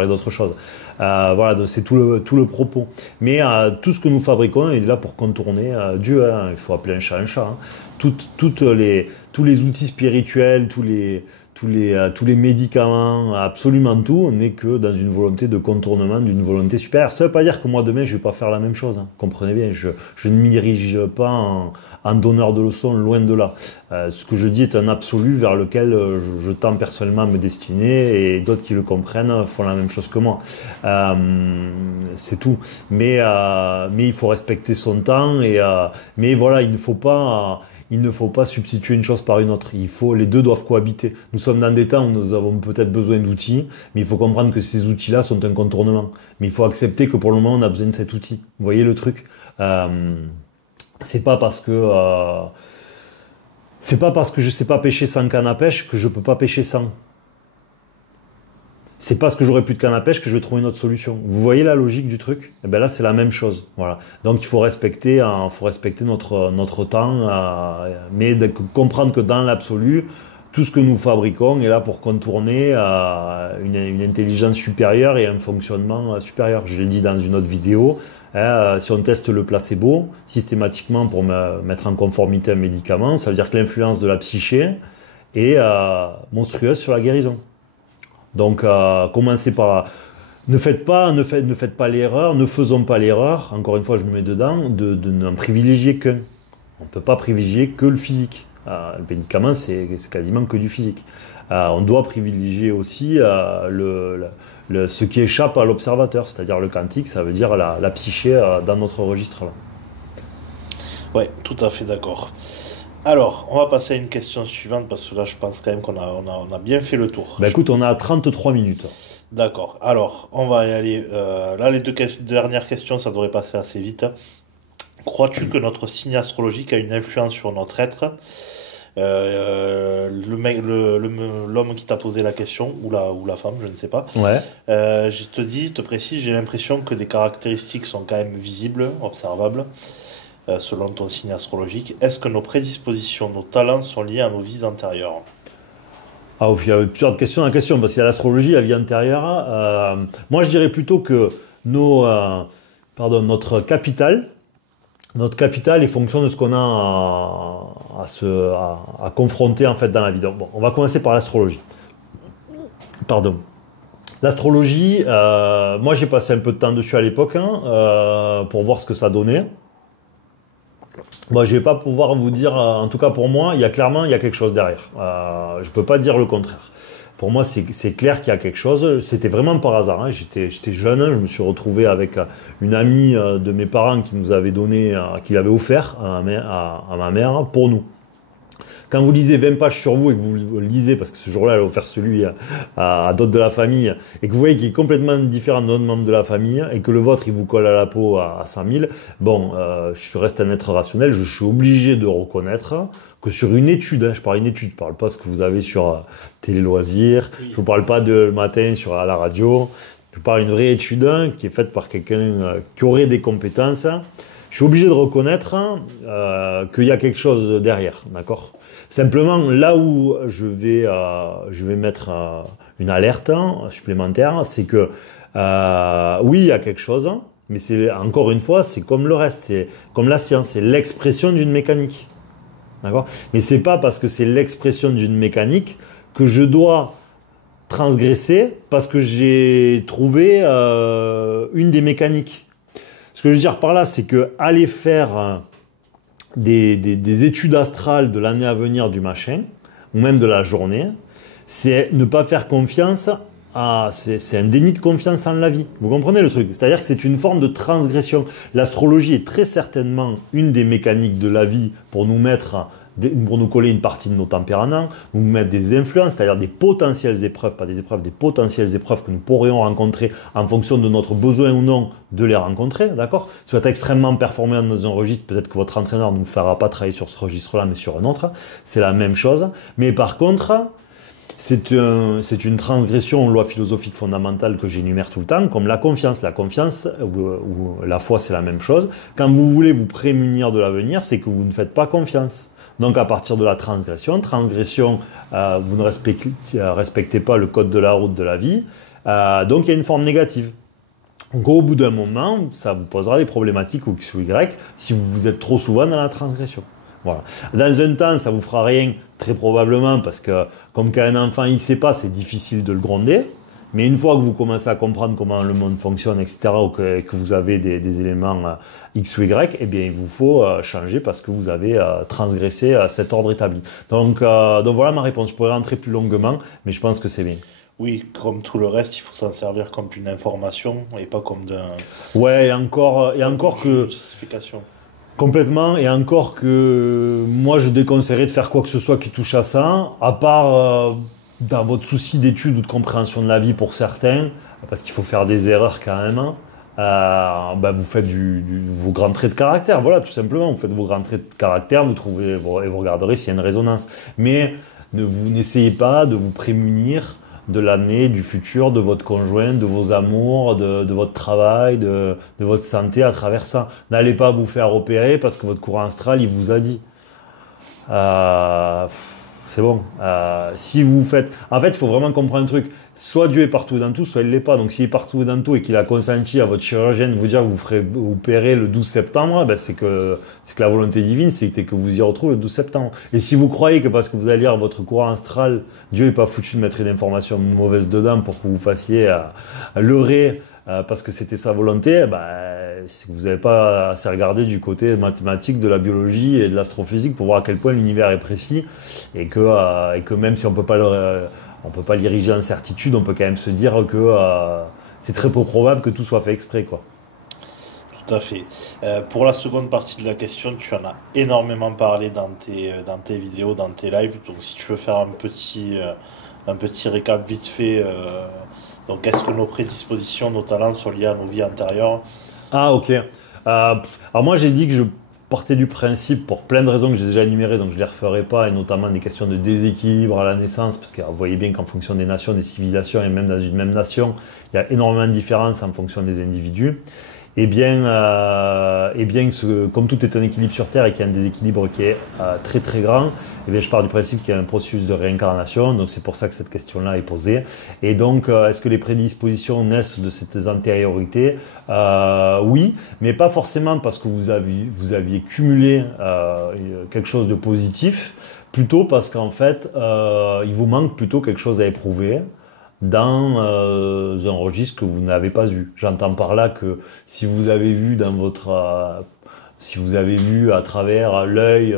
d'autre chose. Voilà, donc c'est tout le propos. Mais tout ce que nous fabriquons est là pour contourner Dieu, hein, il faut appeler un chat un chat. Hein. Tous les outils spirituels, tous les médicaments, absolument tout, n'est que dans une volonté de contournement d'une volonté supérieure. Ça ne veut pas dire que moi demain je ne vais pas faire la même chose, hein. Comprenez bien, je ne m'y dirige pas en donneur de leçons, loin de là. Ce que je dis est un absolu vers lequel je tends personnellement à me destiner et d'autres qui le comprennent font la même chose que moi. C'est tout. Mais il faut respecter son temps mais voilà, il ne faut pas substituer une chose par une autre. Les deux doivent cohabiter. Nous sommes dans des temps où nous avons peut-être besoin d'outils, mais il faut comprendre que ces outils-là sont un contournement. Mais il faut accepter que pour le moment, on a besoin de cet outil. Vous voyez le truc? C'est pas parce que je sais pas pêcher sans canne à pêche que je peux pas pêcher sans. C'est parce que j'aurai plus de canne à pêche que je vais trouver une autre solution. Vous voyez la logique du truc? Et ben là, c'est la même chose. Voilà. Donc, il faut respecter notre temps, mais comprendre que dans l'absolu, tout ce que nous fabriquons est là pour contourner une intelligence supérieure et un fonctionnement supérieur. Je l'ai dit dans une autre vidéo. Si on teste le placebo systématiquement pour mettre en conformité un médicament, ça veut dire que l'influence de la psyché est monstrueuse sur la guérison. Donc, commencez par... Ne faites pas l'erreur, ne faisons pas l'erreur, encore une fois je me mets dedans, de n'en privilégier qu'un. On ne peut pas privilégier que le physique. Le médicament, c'est quasiment que du physique. On doit privilégier aussi ce qui échappe à l'observateur, c'est-à-dire le quantique, ça veut dire la psyché dans notre registre là. Ouais, tout à fait d'accord. Alors, on va passer à une question suivante parce que là, je pense quand même qu'on a bien fait le tour. Ben écoute, on a 33 minutes. D'accord. Alors, on va y aller. Là, les deux dernières questions, ça devrait passer assez vite. Crois-tu que notre signe astrologique a une influence sur notre être? L'homme qui t'a posé la question, ou la femme, je ne sais pas. Ouais. Je te précise, j'ai l'impression que des caractéristiques sont quand même visibles, observables. Selon ton signe astrologique, est-ce que nos prédispositions, nos talents sont liés à nos vies antérieures? Ah, il y a plusieurs questions dans la question, parce qu'il y a l'astrologie, la vie antérieure. Moi, je dirais plutôt que notre capital est fonction de ce qu'on a à confronter en fait dans la vie. Donc, bon, on va commencer par l'astrologie. Pardon. L'astrologie, moi j'ai passé un peu de temps dessus à l'époque pour voir ce que ça donnait. Bon, je ne vais pas pouvoir vous dire, en tout cas pour moi, il y a quelque chose derrière. Je ne peux pas dire le contraire. Pour moi, c'est clair qu'il y a quelque chose. C'était vraiment par hasard. Hein. J'étais jeune, je me suis retrouvé avec une amie de mes parents qui nous avait donné, qui l'avait offert à ma mère pour nous. Quand vous lisez 20 pages sur vous et que vous lisez, parce que ce jour-là, elle a offert celui à d'autres de la famille, et que vous voyez qu'il est complètement différent d'autres membres de la famille, et que le vôtre, il vous colle à la peau à 100 000, bon, je reste un être rationnel, je suis obligé de reconnaître que sur une étude, hein, je parle d'une étude, je ne parle pas ce que vous avez sur Télé Loisirs, oui. Je ne vous parle pas de le matin à la radio, je vous parle d'une vraie étude qui est faite par quelqu'un qui aurait des compétences. Je suis obligé de reconnaître qu'il y a quelque chose derrière, d'accord? Simplement, là où je vais mettre une alerte supplémentaire, c'est que oui, il y a quelque chose, mais c'est encore une fois, c'est comme le reste, c'est comme la science, c'est l'expression d'une mécanique, d'accord? Mais c'est pas parce que c'est l'expression d'une mécanique que je dois transgresser parce que j'ai trouvé une des mécaniques. Ce que je veux dire par là, c'est que aller faire des études astrales de l'année à venir du machin, ou même de la journée, c'est ne pas faire confiance c'est un déni de confiance en la vie. Vous comprenez le truc? C'est-à-dire que c'est une forme de transgression. L'astrologie est très certainement une des mécaniques de la vie pour nous mettre, pour nous coller une partie de nos tempéraments, nous mettre des influences, c'est-à-dire des potentielles épreuves, pas des épreuves, des potentielles épreuves que nous pourrions rencontrer en fonction de notre besoin ou non de les rencontrer, d'accord? Si vous êtes extrêmement performant dans un registre, peut-être que votre entraîneur ne vous fera pas travailler sur ce registre-là, mais sur un autre. C'est la même chose. Mais par contre, c'est une transgression aux lois philosophiques fondamentales que j'énumère tout le temps, comme la confiance. La confiance ou la foi, c'est la même chose. Quand vous voulez vous prémunir de l'avenir, c'est que vous ne faites pas confiance. Donc à partir de la transgression, vous ne respectez pas le code de la route de la vie, donc il y a une forme négative. Donc au bout d'un moment, ça vous posera des problématiques ou X ou Y si vous êtes trop souvent dans la transgression. Voilà. Dans un temps, ça vous fera rien, très probablement, parce que comme quand un enfant il sait pas, c'est difficile de le gronder. Mais une fois que vous commencez à comprendre comment le monde fonctionne, etc., ou que vous avez des éléments X ou Y, eh bien, il vous faut changer parce que vous avez transgressé cet ordre établi. Donc voilà ma réponse. Je pourrais rentrer plus longuement, mais je pense que c'est bien. Oui, comme tout le reste, il faut s'en servir comme d'une information et pas comme d'un... Ouais, et encore que... Justification. Complètement, et encore que moi je déconseillerais de faire quoi que ce soit qui touche à ça, à part dans votre souci d'étude ou de compréhension de la vie pour certains, parce qu'il faut faire des erreurs quand même, vous faites vos grands traits de caractère, voilà, tout simplement, vous faites vos grands traits de caractère, vous trouvez, et vous regarderez s'il y a une résonance. Mais n'essayez pas de vous prémunir de l'année, du futur, de votre conjoint, de vos amours, de votre travail, de votre santé à travers ça. N'allez pas vous faire opérer parce que votre courant astral, il vous a dit. C'est bon. Si vous faites... En fait, il faut vraiment comprendre un truc. Soit Dieu est partout et dans tout, soit il ne l'est pas. Donc s'il est partout et dans tout et qu'il a consenti à votre chirurgien de vous dire que vous ferez opérer le 12 septembre, c'est que la volonté divine, c'est que vous y retrouvez le 12 septembre. Et si vous croyez que parce que vous allez lire votre courant astral, Dieu n'est pas foutu de mettre une information mauvaise dedans pour que vous fassiez leurrer parce que c'était sa volonté, c'est que vous n'avez pas assez regardé du côté mathématique de la biologie et de l'astrophysique pour voir à quel point l'univers est précis et que même si on peut pas l'ériger en certitude, on peut quand même se dire que c'est très peu probable que tout soit fait exprès, quoi. Tout à fait. Pour la seconde partie de la question, tu en as énormément parlé dans tes vidéos, dans tes lives. Donc si tu veux faire un petit récap vite fait, donc est-ce que nos prédispositions, nos talents sont liés à nos vies antérieures? Ah, ok. Alors moi j'ai dit que je partais du principe, pour plein de raisons que j'ai déjà énumérées, donc je ne les referai pas, et notamment des questions de déséquilibre à la naissance, parce que vous voyez bien qu'en fonction des nations, des civilisations, et même dans une même nation, il y a énormément de différences en fonction des individus. Eh bien, comme tout est un équilibre sur Terre et qu'il y a un déséquilibre qui est très très grand, eh bien, je pars du principe qu'il y a un processus de réincarnation, donc c'est pour ça que cette question-là est posée. Et donc, est-ce que les prédispositions naissent de ces antériorités? Oui, mais pas forcément parce que vous aviez cumulé quelque chose de positif, plutôt parce qu'en fait, il vous manque plutôt quelque chose à éprouver dans un registre que vous n'avez pas vu. J'entends par là que si vous avez vu à travers l'œil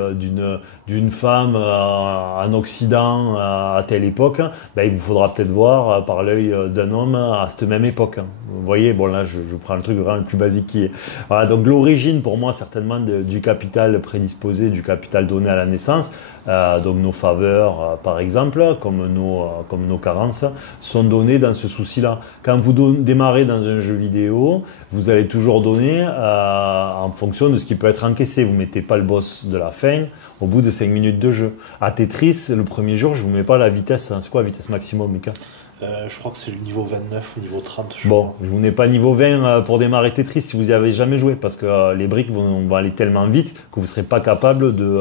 d'une femme en Occident à telle époque, il vous faudra peut-être voir par l'œil d'un homme à cette même époque. Vous voyez, bon là je prends le truc vraiment le plus basique qui est. Voilà, donc l'origine pour moi certainement du capital prédisposé, du capital donné à la naissance, donc nos faveurs par exemple, comme nos carences, sont données dans ce souci-là. Quand vous démarrez dans un jeu vidéo, vous allez toujours donner en fonction de ce qui peut être encaissé. Vous ne mettez pas le boss de la fin au bout de 5 minutes de jeu. À Tetris, le premier jour, je ne vous mets pas la vitesse. C'est quoi la vitesse maximum, Mika? Je crois que c'est le niveau 29 ou niveau 30. Bon, vous n'êtes pas niveau 20 pour démarrer Tetris si vous n'y avez jamais joué, parce que les briques vont aller tellement vite que vous ne serez pas capable de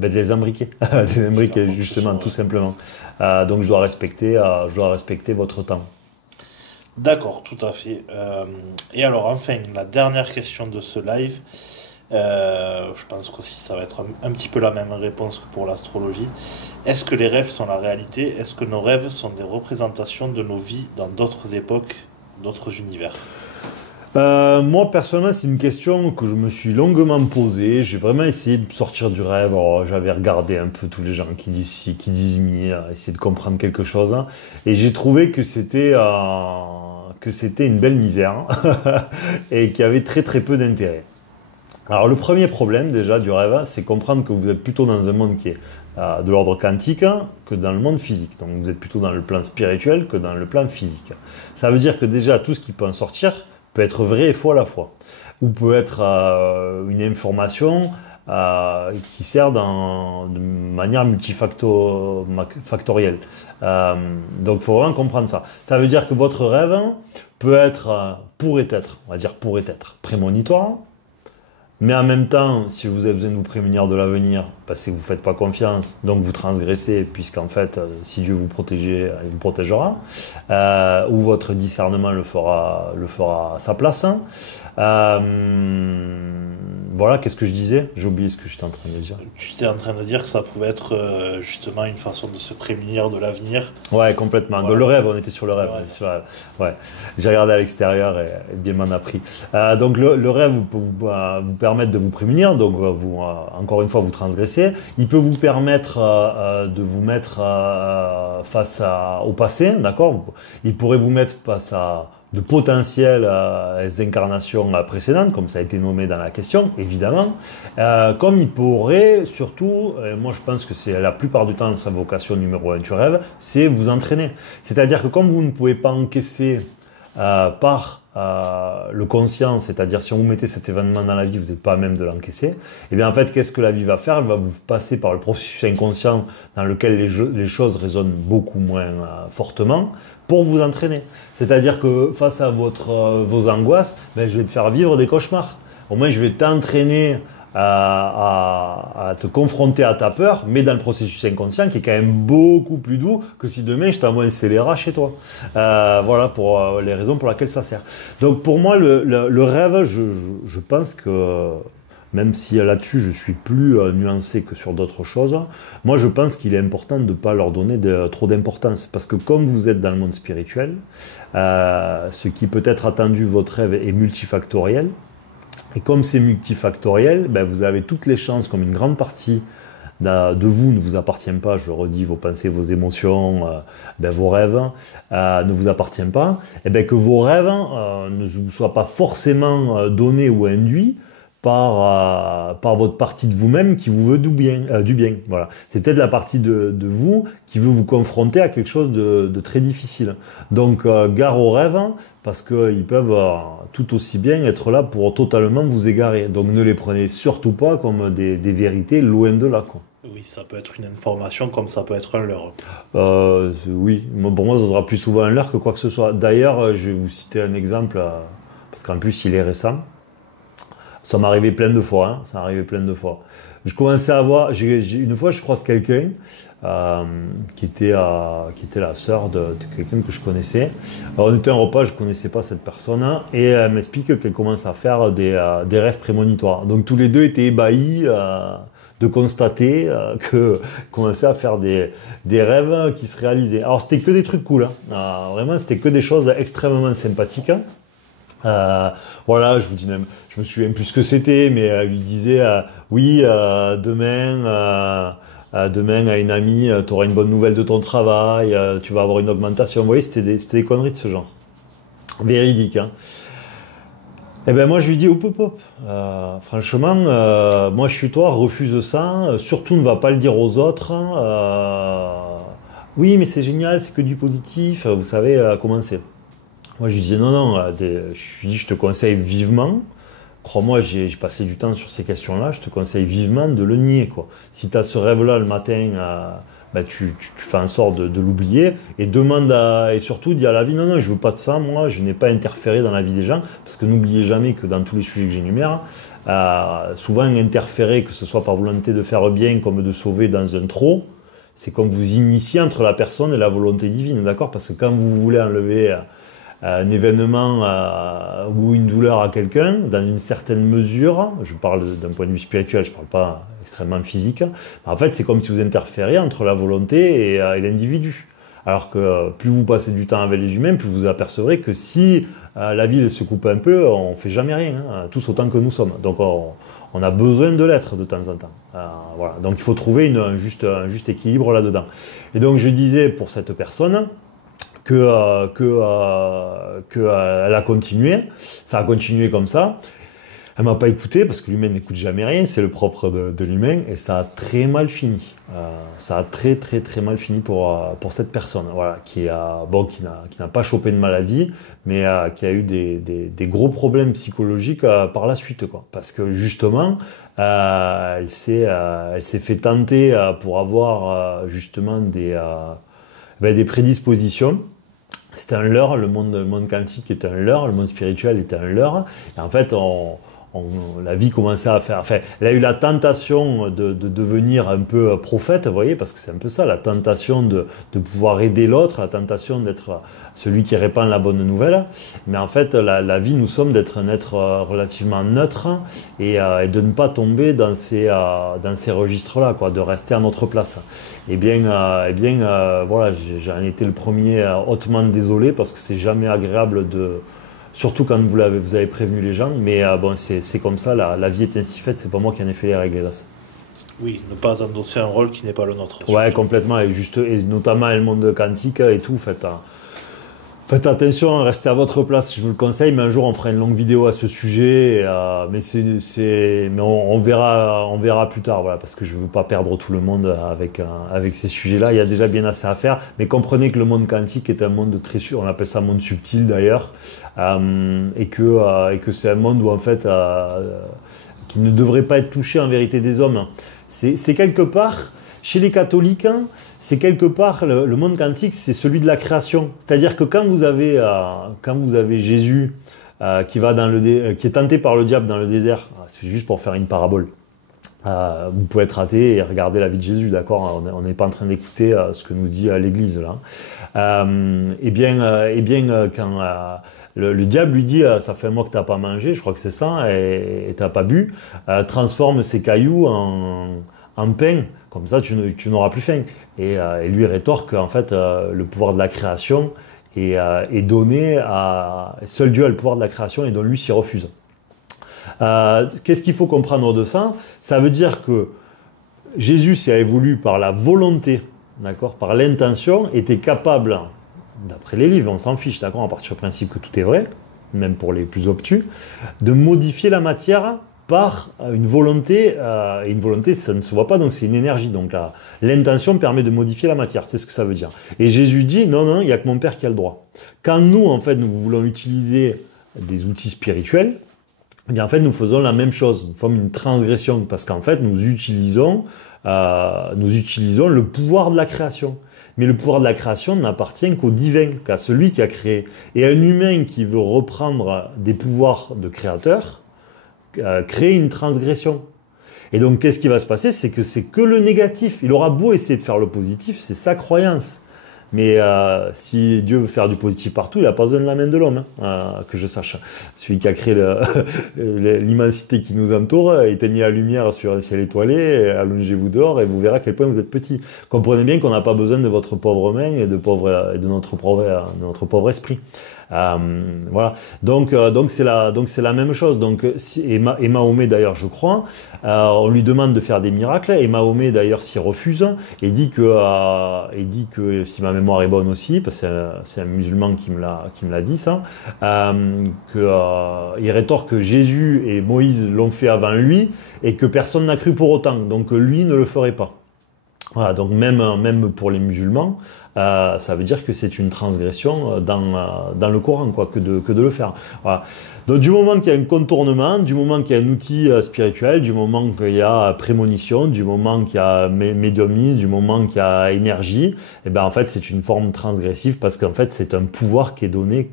les imbriquer. De les imbriquer, justement, tout simplement. Donc je dois respecter votre temps. D'accord, tout à fait. Et alors, enfin, la dernière question de ce live, je pense qu'aussi ça va être un petit peu la même réponse que pour l'astrologie. Est-ce que les rêves sont la réalité? Est-ce que nos rêves sont des représentations de nos vies dans d'autres époques, d'autres univers? Moi, personnellement, c'est une question que je me suis longuement posée. J'ai vraiment essayé de sortir du rêve. Alors, j'avais regardé un peu tous les gens qui disent ci, qui disent mi, essayer de comprendre quelque chose. Et j'ai trouvé que c'était une belle misère et qu'il y avait très très peu d'intérêt. Alors, le premier problème déjà du rêve, c'est comprendre que vous êtes plutôt dans un monde qui est de l'ordre quantique que dans le monde physique. Donc, vous êtes plutôt dans le plan spirituel que dans le plan physique. Ça veut dire que déjà, tout ce qui peut en sortir peut être vrai et faux à la fois, ou peut être une information qui sert de manière multifactorielle. Donc il faut vraiment comprendre ça. Ça veut dire que votre rêve peut être, pourrait être, on va dire pourrait être, prémonitoire, mais en même temps, si vous avez besoin de vous prémunir de l'avenir, parce que vous ne faites pas confiance, donc vous transgressez, puisqu'en fait, si Dieu vous protégeait, il vous protégera, ou votre discernement le fera à sa place. Voilà, qu'est-ce que je disais? J'ai oublié ce que j'étais en train de dire. Tu étais en train de dire que ça pouvait être justement une façon de se prémunir de l'avenir. Ouais, complètement. Voilà. Le rêve, on était sur le rêve. Ouais. Sur le rêve. Ouais. J'ai regardé à l'extérieur et bien m'en a pris. Donc le rêve peut vous permettre de vous prémunir, donc encore une fois vous transgressez. Il peut vous permettre de vous mettre face au passé, d'accord? Il pourrait vous mettre face à de potentielles incarnations précédentes, comme ça a été nommé dans la question, évidemment. Comme il pourrait, surtout, moi je pense que c'est la plupart du temps sa vocation numéro 1 du rêve, c'est vous entraîner. C'est-à-dire que comme vous ne pouvez pas encaisser par le conscient, c'est-à-dire si on vous mettez cet événement dans la vie, vous n'êtes pas à même de l'encaisser, et bien en fait, qu'est-ce que la vie va faire? Elle va vous passer par le processus inconscient dans lequel les choses résonnent beaucoup moins fortement pour vous entraîner. C'est-à-dire que face à vos angoisses, ben, je vais te faire vivre des cauchemars. Au moins, je vais t'entraîner à te confronter à ta peur, mais dans le processus inconscient qui est quand même beaucoup plus doux que si demain je t'envoie un scélérat chez toi. Voilà pour les raisons pour lesquelles ça sert. Donc pour moi, le rêve, je pense que même si là-dessus je suis plus nuancé que sur d'autres choses, moi je pense qu'il est important de ne pas leur donner trop d'importance. Parce que comme vous êtes dans le monde spirituel, ce qui peut être attendu, votre rêve est multifactoriel. Et comme c'est multifactoriel, ben vous avez toutes les chances, comme une grande partie de vous ne vous appartient pas, je le redis, vos pensées, vos émotions, ben vos rêves ne vous appartiennent pas, et ben que vos rêves ne vous soient pas forcément donnés ou induits par votre partie de vous-même qui vous veut du bien. Voilà. C'est peut-être la partie de vous qui veut vous confronter à quelque chose de très difficile. Donc, gare aux rêves, parce qu'ils peuvent tout aussi bien être là pour totalement vous égarer. Donc, ne les prenez surtout pas comme des vérités, loin de là, quoi. Oui, ça peut être une information comme ça peut être un leurre. Oui, pour moi, ça sera plus souvent un leurre que quoi que ce soit. D'ailleurs, je vais vous citer un exemple, parce qu'en plus, il est récent. Ça m'est arrivé plein de fois, hein. Ça m'est arrivé plein de fois. Je commençais à voir, une fois je croise quelqu'un qui était la sœur de quelqu'un que je connaissais. Alors, on était en repas, je ne connaissais pas cette personne, hein, et elle m'explique qu'elle commence à faire des rêves prémonitoires. Donc tous les deux étaient ébahis de constater que commençait à faire des rêves qui se réalisaient. Alors c'était que des trucs cool, hein. Vraiment c'était que des choses extrêmement sympathiques. Voilà, je vous dis même, je me souviens plus ce que c'était, mais elle lui disait oui, demain à une amie, tu auras une bonne nouvelle de ton travail, tu vas avoir une augmentation. Vous voyez, c'était des conneries de ce genre. Véridique, hein. Et ben moi je lui dis hop hop hop, franchement, moi je suis toi, refuse ça, surtout ne va pas le dire aux autres. Oui, mais c'est génial, c'est que du positif, vous savez comment c'est. Moi, je lui disais non, je lui dis, je te conseille vivement crois-moi, j'ai passé du temps sur ces questions-là, je te conseille vivement de le nier, quoi. Si tu as ce rêve-là le matin, ben tu fais en sorte de l'oublier et et surtout dis à la vie, non, non, je veux pas de ça, moi, je n'ai pas interféré dans la vie des gens, parce que n'oubliez jamais que dans tous les sujets que j'énumère, souvent interférer, que ce soit par volonté de faire bien comme de sauver dans un trop, c'est comme vous initiez entre la personne et la volonté divine, d'accord? Parce que quand vous voulez enlever un événement ou une douleur à quelqu'un, dans une certaine mesure, je parle d'un point de vue spirituel, je ne parle pas extrêmement physique, en fait c'est comme si vous interfériez entre la volonté et l'individu. Alors que plus vous passez du temps avec les humains, plus vous apercevrez que si la vie se coupe un peu, on ne fait jamais rien, hein, tous autant que nous sommes. Donc on a besoin de l'être de temps en temps. Voilà. Donc il faut trouver un juste équilibre là-dedans. Et donc je disais pour cette personne, elle a continué, ça a continué comme ça. Elle m'a pas écouté parce que l'humain n'écoute jamais rien, c'est le propre de l'humain et ça a très mal fini. Ça a très très très mal fini pour cette personne, voilà, qui n'a pas chopé de maladie, mais qui a eu des gros problèmes psychologiques par la suite, quoi. Parce que justement, elle s'est fait tenter pour avoir justement des prédispositions. C'était un leurre, le monde quantique est un leurre, le monde spirituel est un leurre. Et en fait, la vie commençait à faire... Enfin, elle a eu la tentation de devenir un peu prophète, vous voyez, parce que c'est un peu ça, la tentation de pouvoir aider l'autre, la tentation d'être celui qui répand la bonne nouvelle. Mais en fait, la vie, nous sommes d'être un être relativement neutre et de ne pas tomber dans ces registres-là, quoi, de rester à notre place. Voilà, j'en étais le premier hautement désolé parce que c'est jamais agréable de... Surtout quand vous avez prévenu les gens, mais bon, c'est comme ça, la vie est ainsi faite, c'est pas moi qui en ai fait les règles, hélas. Oui, ne pas endosser un rôle qui n'est pas le nôtre. Ouais, surtout. Complètement, et notamment le monde quantique et tout, faites attention, restez à votre place, je vous le conseille, mais un jour on fera une longue vidéo à ce sujet, mais on verra plus tard, voilà, parce que je ne veux pas perdre tout le monde avec ces sujets-là, il y a déjà bien assez à faire, mais comprenez que le monde quantique est un monde très on appelle ça un monde subtil d'ailleurs, et que c'est un monde où en fait, qui ne devrait pas être touché en vérité des hommes. C'est quelque part, chez les catholiques, c'est quelque part, le monde quantique, c'est celui de la création. C'est-à-dire que quand vous avez Jésus qui est tenté par le diable dans le désert, c'est juste pour faire une parabole. Vous pouvez être athée et regarder la vie de Jésus, d'accord? On n'est pas en train d'écouter ce que nous dit l'Église là. Quand le diable lui dit ça fait un mois que tu n'as pas mangé, je crois que c'est ça, et tu n'as pas bu, transforme ces cailloux en pain, comme ça tu n'auras plus faim. Et lui rétorque en fait le pouvoir de la création est donné à... Seul Dieu a le pouvoir de la création et donc lui s'y refuse. Qu'est-ce qu'il faut comprendre de ça? Ça veut dire que Jésus s'est évolué par la volonté, d'accord, par l'intention, était capable, d'après les livres, on s'en fiche, d'accord, à partir du principe que tout est vrai, même pour les plus obtus, de modifier la matière par une volonté, et une volonté ça ne se voit pas, donc c'est une énergie, donc l'intention permet de modifier la matière, c'est ce que ça veut dire. Et Jésus dit, non, non, il n'y a que mon Père qui a le droit. Quand nous, en fait, nous voulons utiliser des outils spirituels, eh bien, en fait, nous faisons la même chose, nous faisons une transgression, parce qu'en fait, nous utilisons le pouvoir de la création. Mais le pouvoir de la création n'appartient qu'au divin, qu'à celui qui a créé. Et un humain qui veut reprendre des pouvoirs de créateur, créer une transgression. Et donc, qu'est-ce qui va se passer? C'est que le négatif. Il aura beau essayer de faire le positif, c'est sa croyance. Mais si Dieu veut faire du positif partout, il n'a pas besoin de la main de l'homme, que je sache. Celui qui a créé l'immensité qui nous entoure, éteignez la lumière sur un ciel étoilé, allongez-vous dehors et vous verrez à quel point vous êtes petit. Comprenez bien qu'on n'a pas besoin de votre pauvre main et de notre pauvre esprit. Voilà. Donc c'est la même chose. Donc, et Mahomet d'ailleurs, je crois, on lui demande de faire des miracles et Mahomet d'ailleurs s'y refuse et dit que si ma mémoire est bonne aussi, parce que c'est un musulman qui me l'a dit ça, il rétorque que Jésus et Moïse l'ont fait avant lui et que personne n'a cru pour autant. Donc lui ne le ferait pas. Voilà, donc même pour les musulmans, ça veut dire que c'est une transgression dans le Coran, quoi, que de le faire. Voilà. Donc du moment qu'il y a un contournement, du moment qu'il y a un outil spirituel, du moment qu'il y a prémonition, du moment qu'il y a médiumnisme, du moment qu'il y a énergie, et ben en fait c'est une forme transgressive parce qu'en fait c'est un pouvoir qui est donné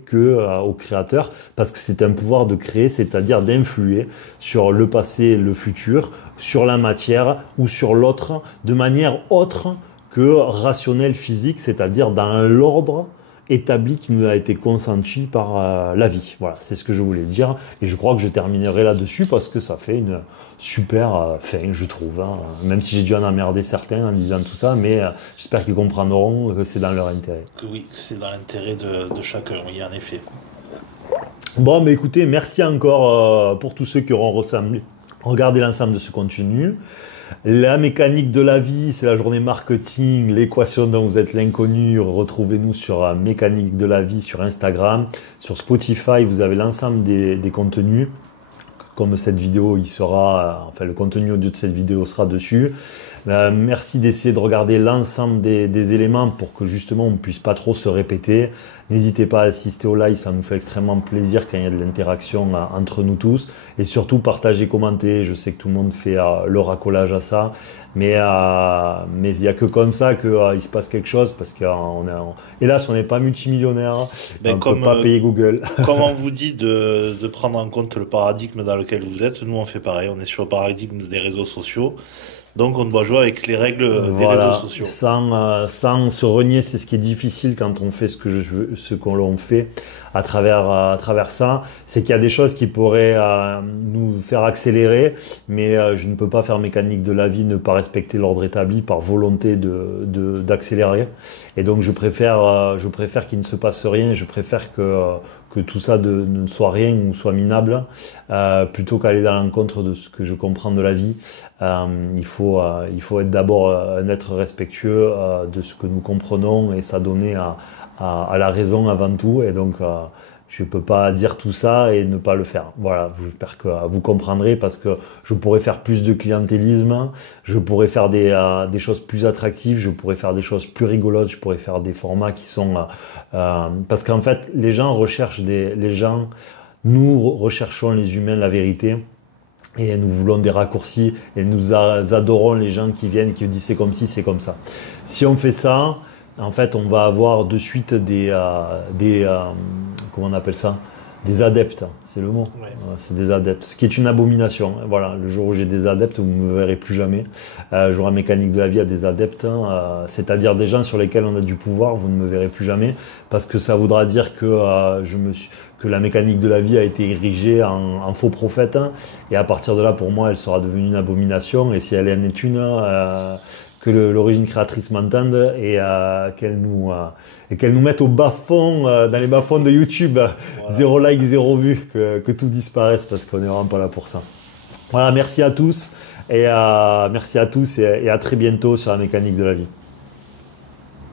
au créateur, parce que c'est un pouvoir de créer, c'est-à-dire d'influer sur le passé, le futur, sur la matière ou sur l'autre de manière autre que rationnelle physique, c'est-à-dire dans l'ordre établi qui nous a été consenti par la vie. Voilà, c'est ce que je voulais dire. Et je crois que je terminerai là-dessus parce que ça fait une super fin, je trouve. Hein. Même si j'ai dû en emmerder certains en disant tout ça, mais j'espère qu'ils comprendront que c'est dans leur intérêt. Oui, c'est dans l'intérêt de chacun, oui, en effet. Bon, mais écoutez, merci encore pour tous ceux qui auront regardé l'ensemble de ce contenu. La mécanique de la vie, c'est la journée marketing, l'équation dont vous êtes l'inconnu. Retrouvez-nous sur Mécanique de la vie sur Instagram. Sur Spotify, vous avez l'ensemble des contenus. Comme cette vidéo, le contenu audio de cette vidéo sera dessus. Merci d'essayer de regarder l'ensemble des éléments pour que justement on ne puisse pas trop se répéter. N'hésitez pas à assister au live, ça nous fait extrêmement plaisir quand il y a de l'interaction entre nous tous. Et surtout, partagez, commentez. Je sais que tout le monde fait le racolage à ça. Mais il n'y a que comme ça qu'il se passe quelque chose parce hélas, on n'est pas multimillionnaire. On ne peut pas payer Google. Comme on vous dit de prendre en compte le paradigme dans lequel vous êtes, nous on fait pareil. On est sur le paradigme des réseaux sociaux. Donc on doit jouer avec les règles des réseaux sociaux. Sans se renier, c'est ce qui est difficile quand on fait ce que l'on fait à travers ça. C'est qu'il y a des choses qui pourraient nous faire accélérer, mais je ne peux pas faire mécanique de la vie, ne pas respecter l'ordre établi par volonté d'accélérer. Et donc je préfère qu'il ne se passe rien, je préfère que tout ça ne soit rien ou soit minable, plutôt qu'aller dans l'encontre de ce que je comprends de la vie. Il faut être d'abord un être respectueux de ce que nous comprenons et s'adonner à la raison avant tout. Et donc, je ne peux pas dire tout ça et ne pas le faire. Voilà, j'espère que vous comprendrez parce que je pourrais faire plus de clientélisme, je pourrais faire des choses plus attractives, je pourrais faire des choses plus rigolotes, je pourrais faire des formats qui sont... parce qu'en fait, nous recherchons les humains la vérité. Et nous voulons des raccourcis et nous adorons les gens qui viennent et qui disent c'est comme ci, c'est comme ça. Si on fait ça, en fait, on va avoir de suite comment on appelle ça? Des adeptes, c'est le mot. Ouais. C'est des adeptes, ce qui est une abomination. Voilà, le jour où j'ai des adeptes, vous ne me verrez plus jamais. Jour à mécanique de la vie a des adeptes, c'est-à-dire des gens sur lesquels on a du pouvoir, vous ne me verrez plus jamais, parce que ça voudra dire que que la mécanique de la vie a été érigée en faux prophète, et à partir de là, pour moi, elle sera devenue une abomination, et si elle en est une, que l'origine créatrice m'entende et qu'elle nous mette au bas-fond, dans les bas-fonds de YouTube, voilà. 0 like, 0 vue, que tout disparaisse, parce qu'on n'est vraiment pas là pour ça. Voilà, merci à tous, et à très bientôt sur la mécanique de la vie.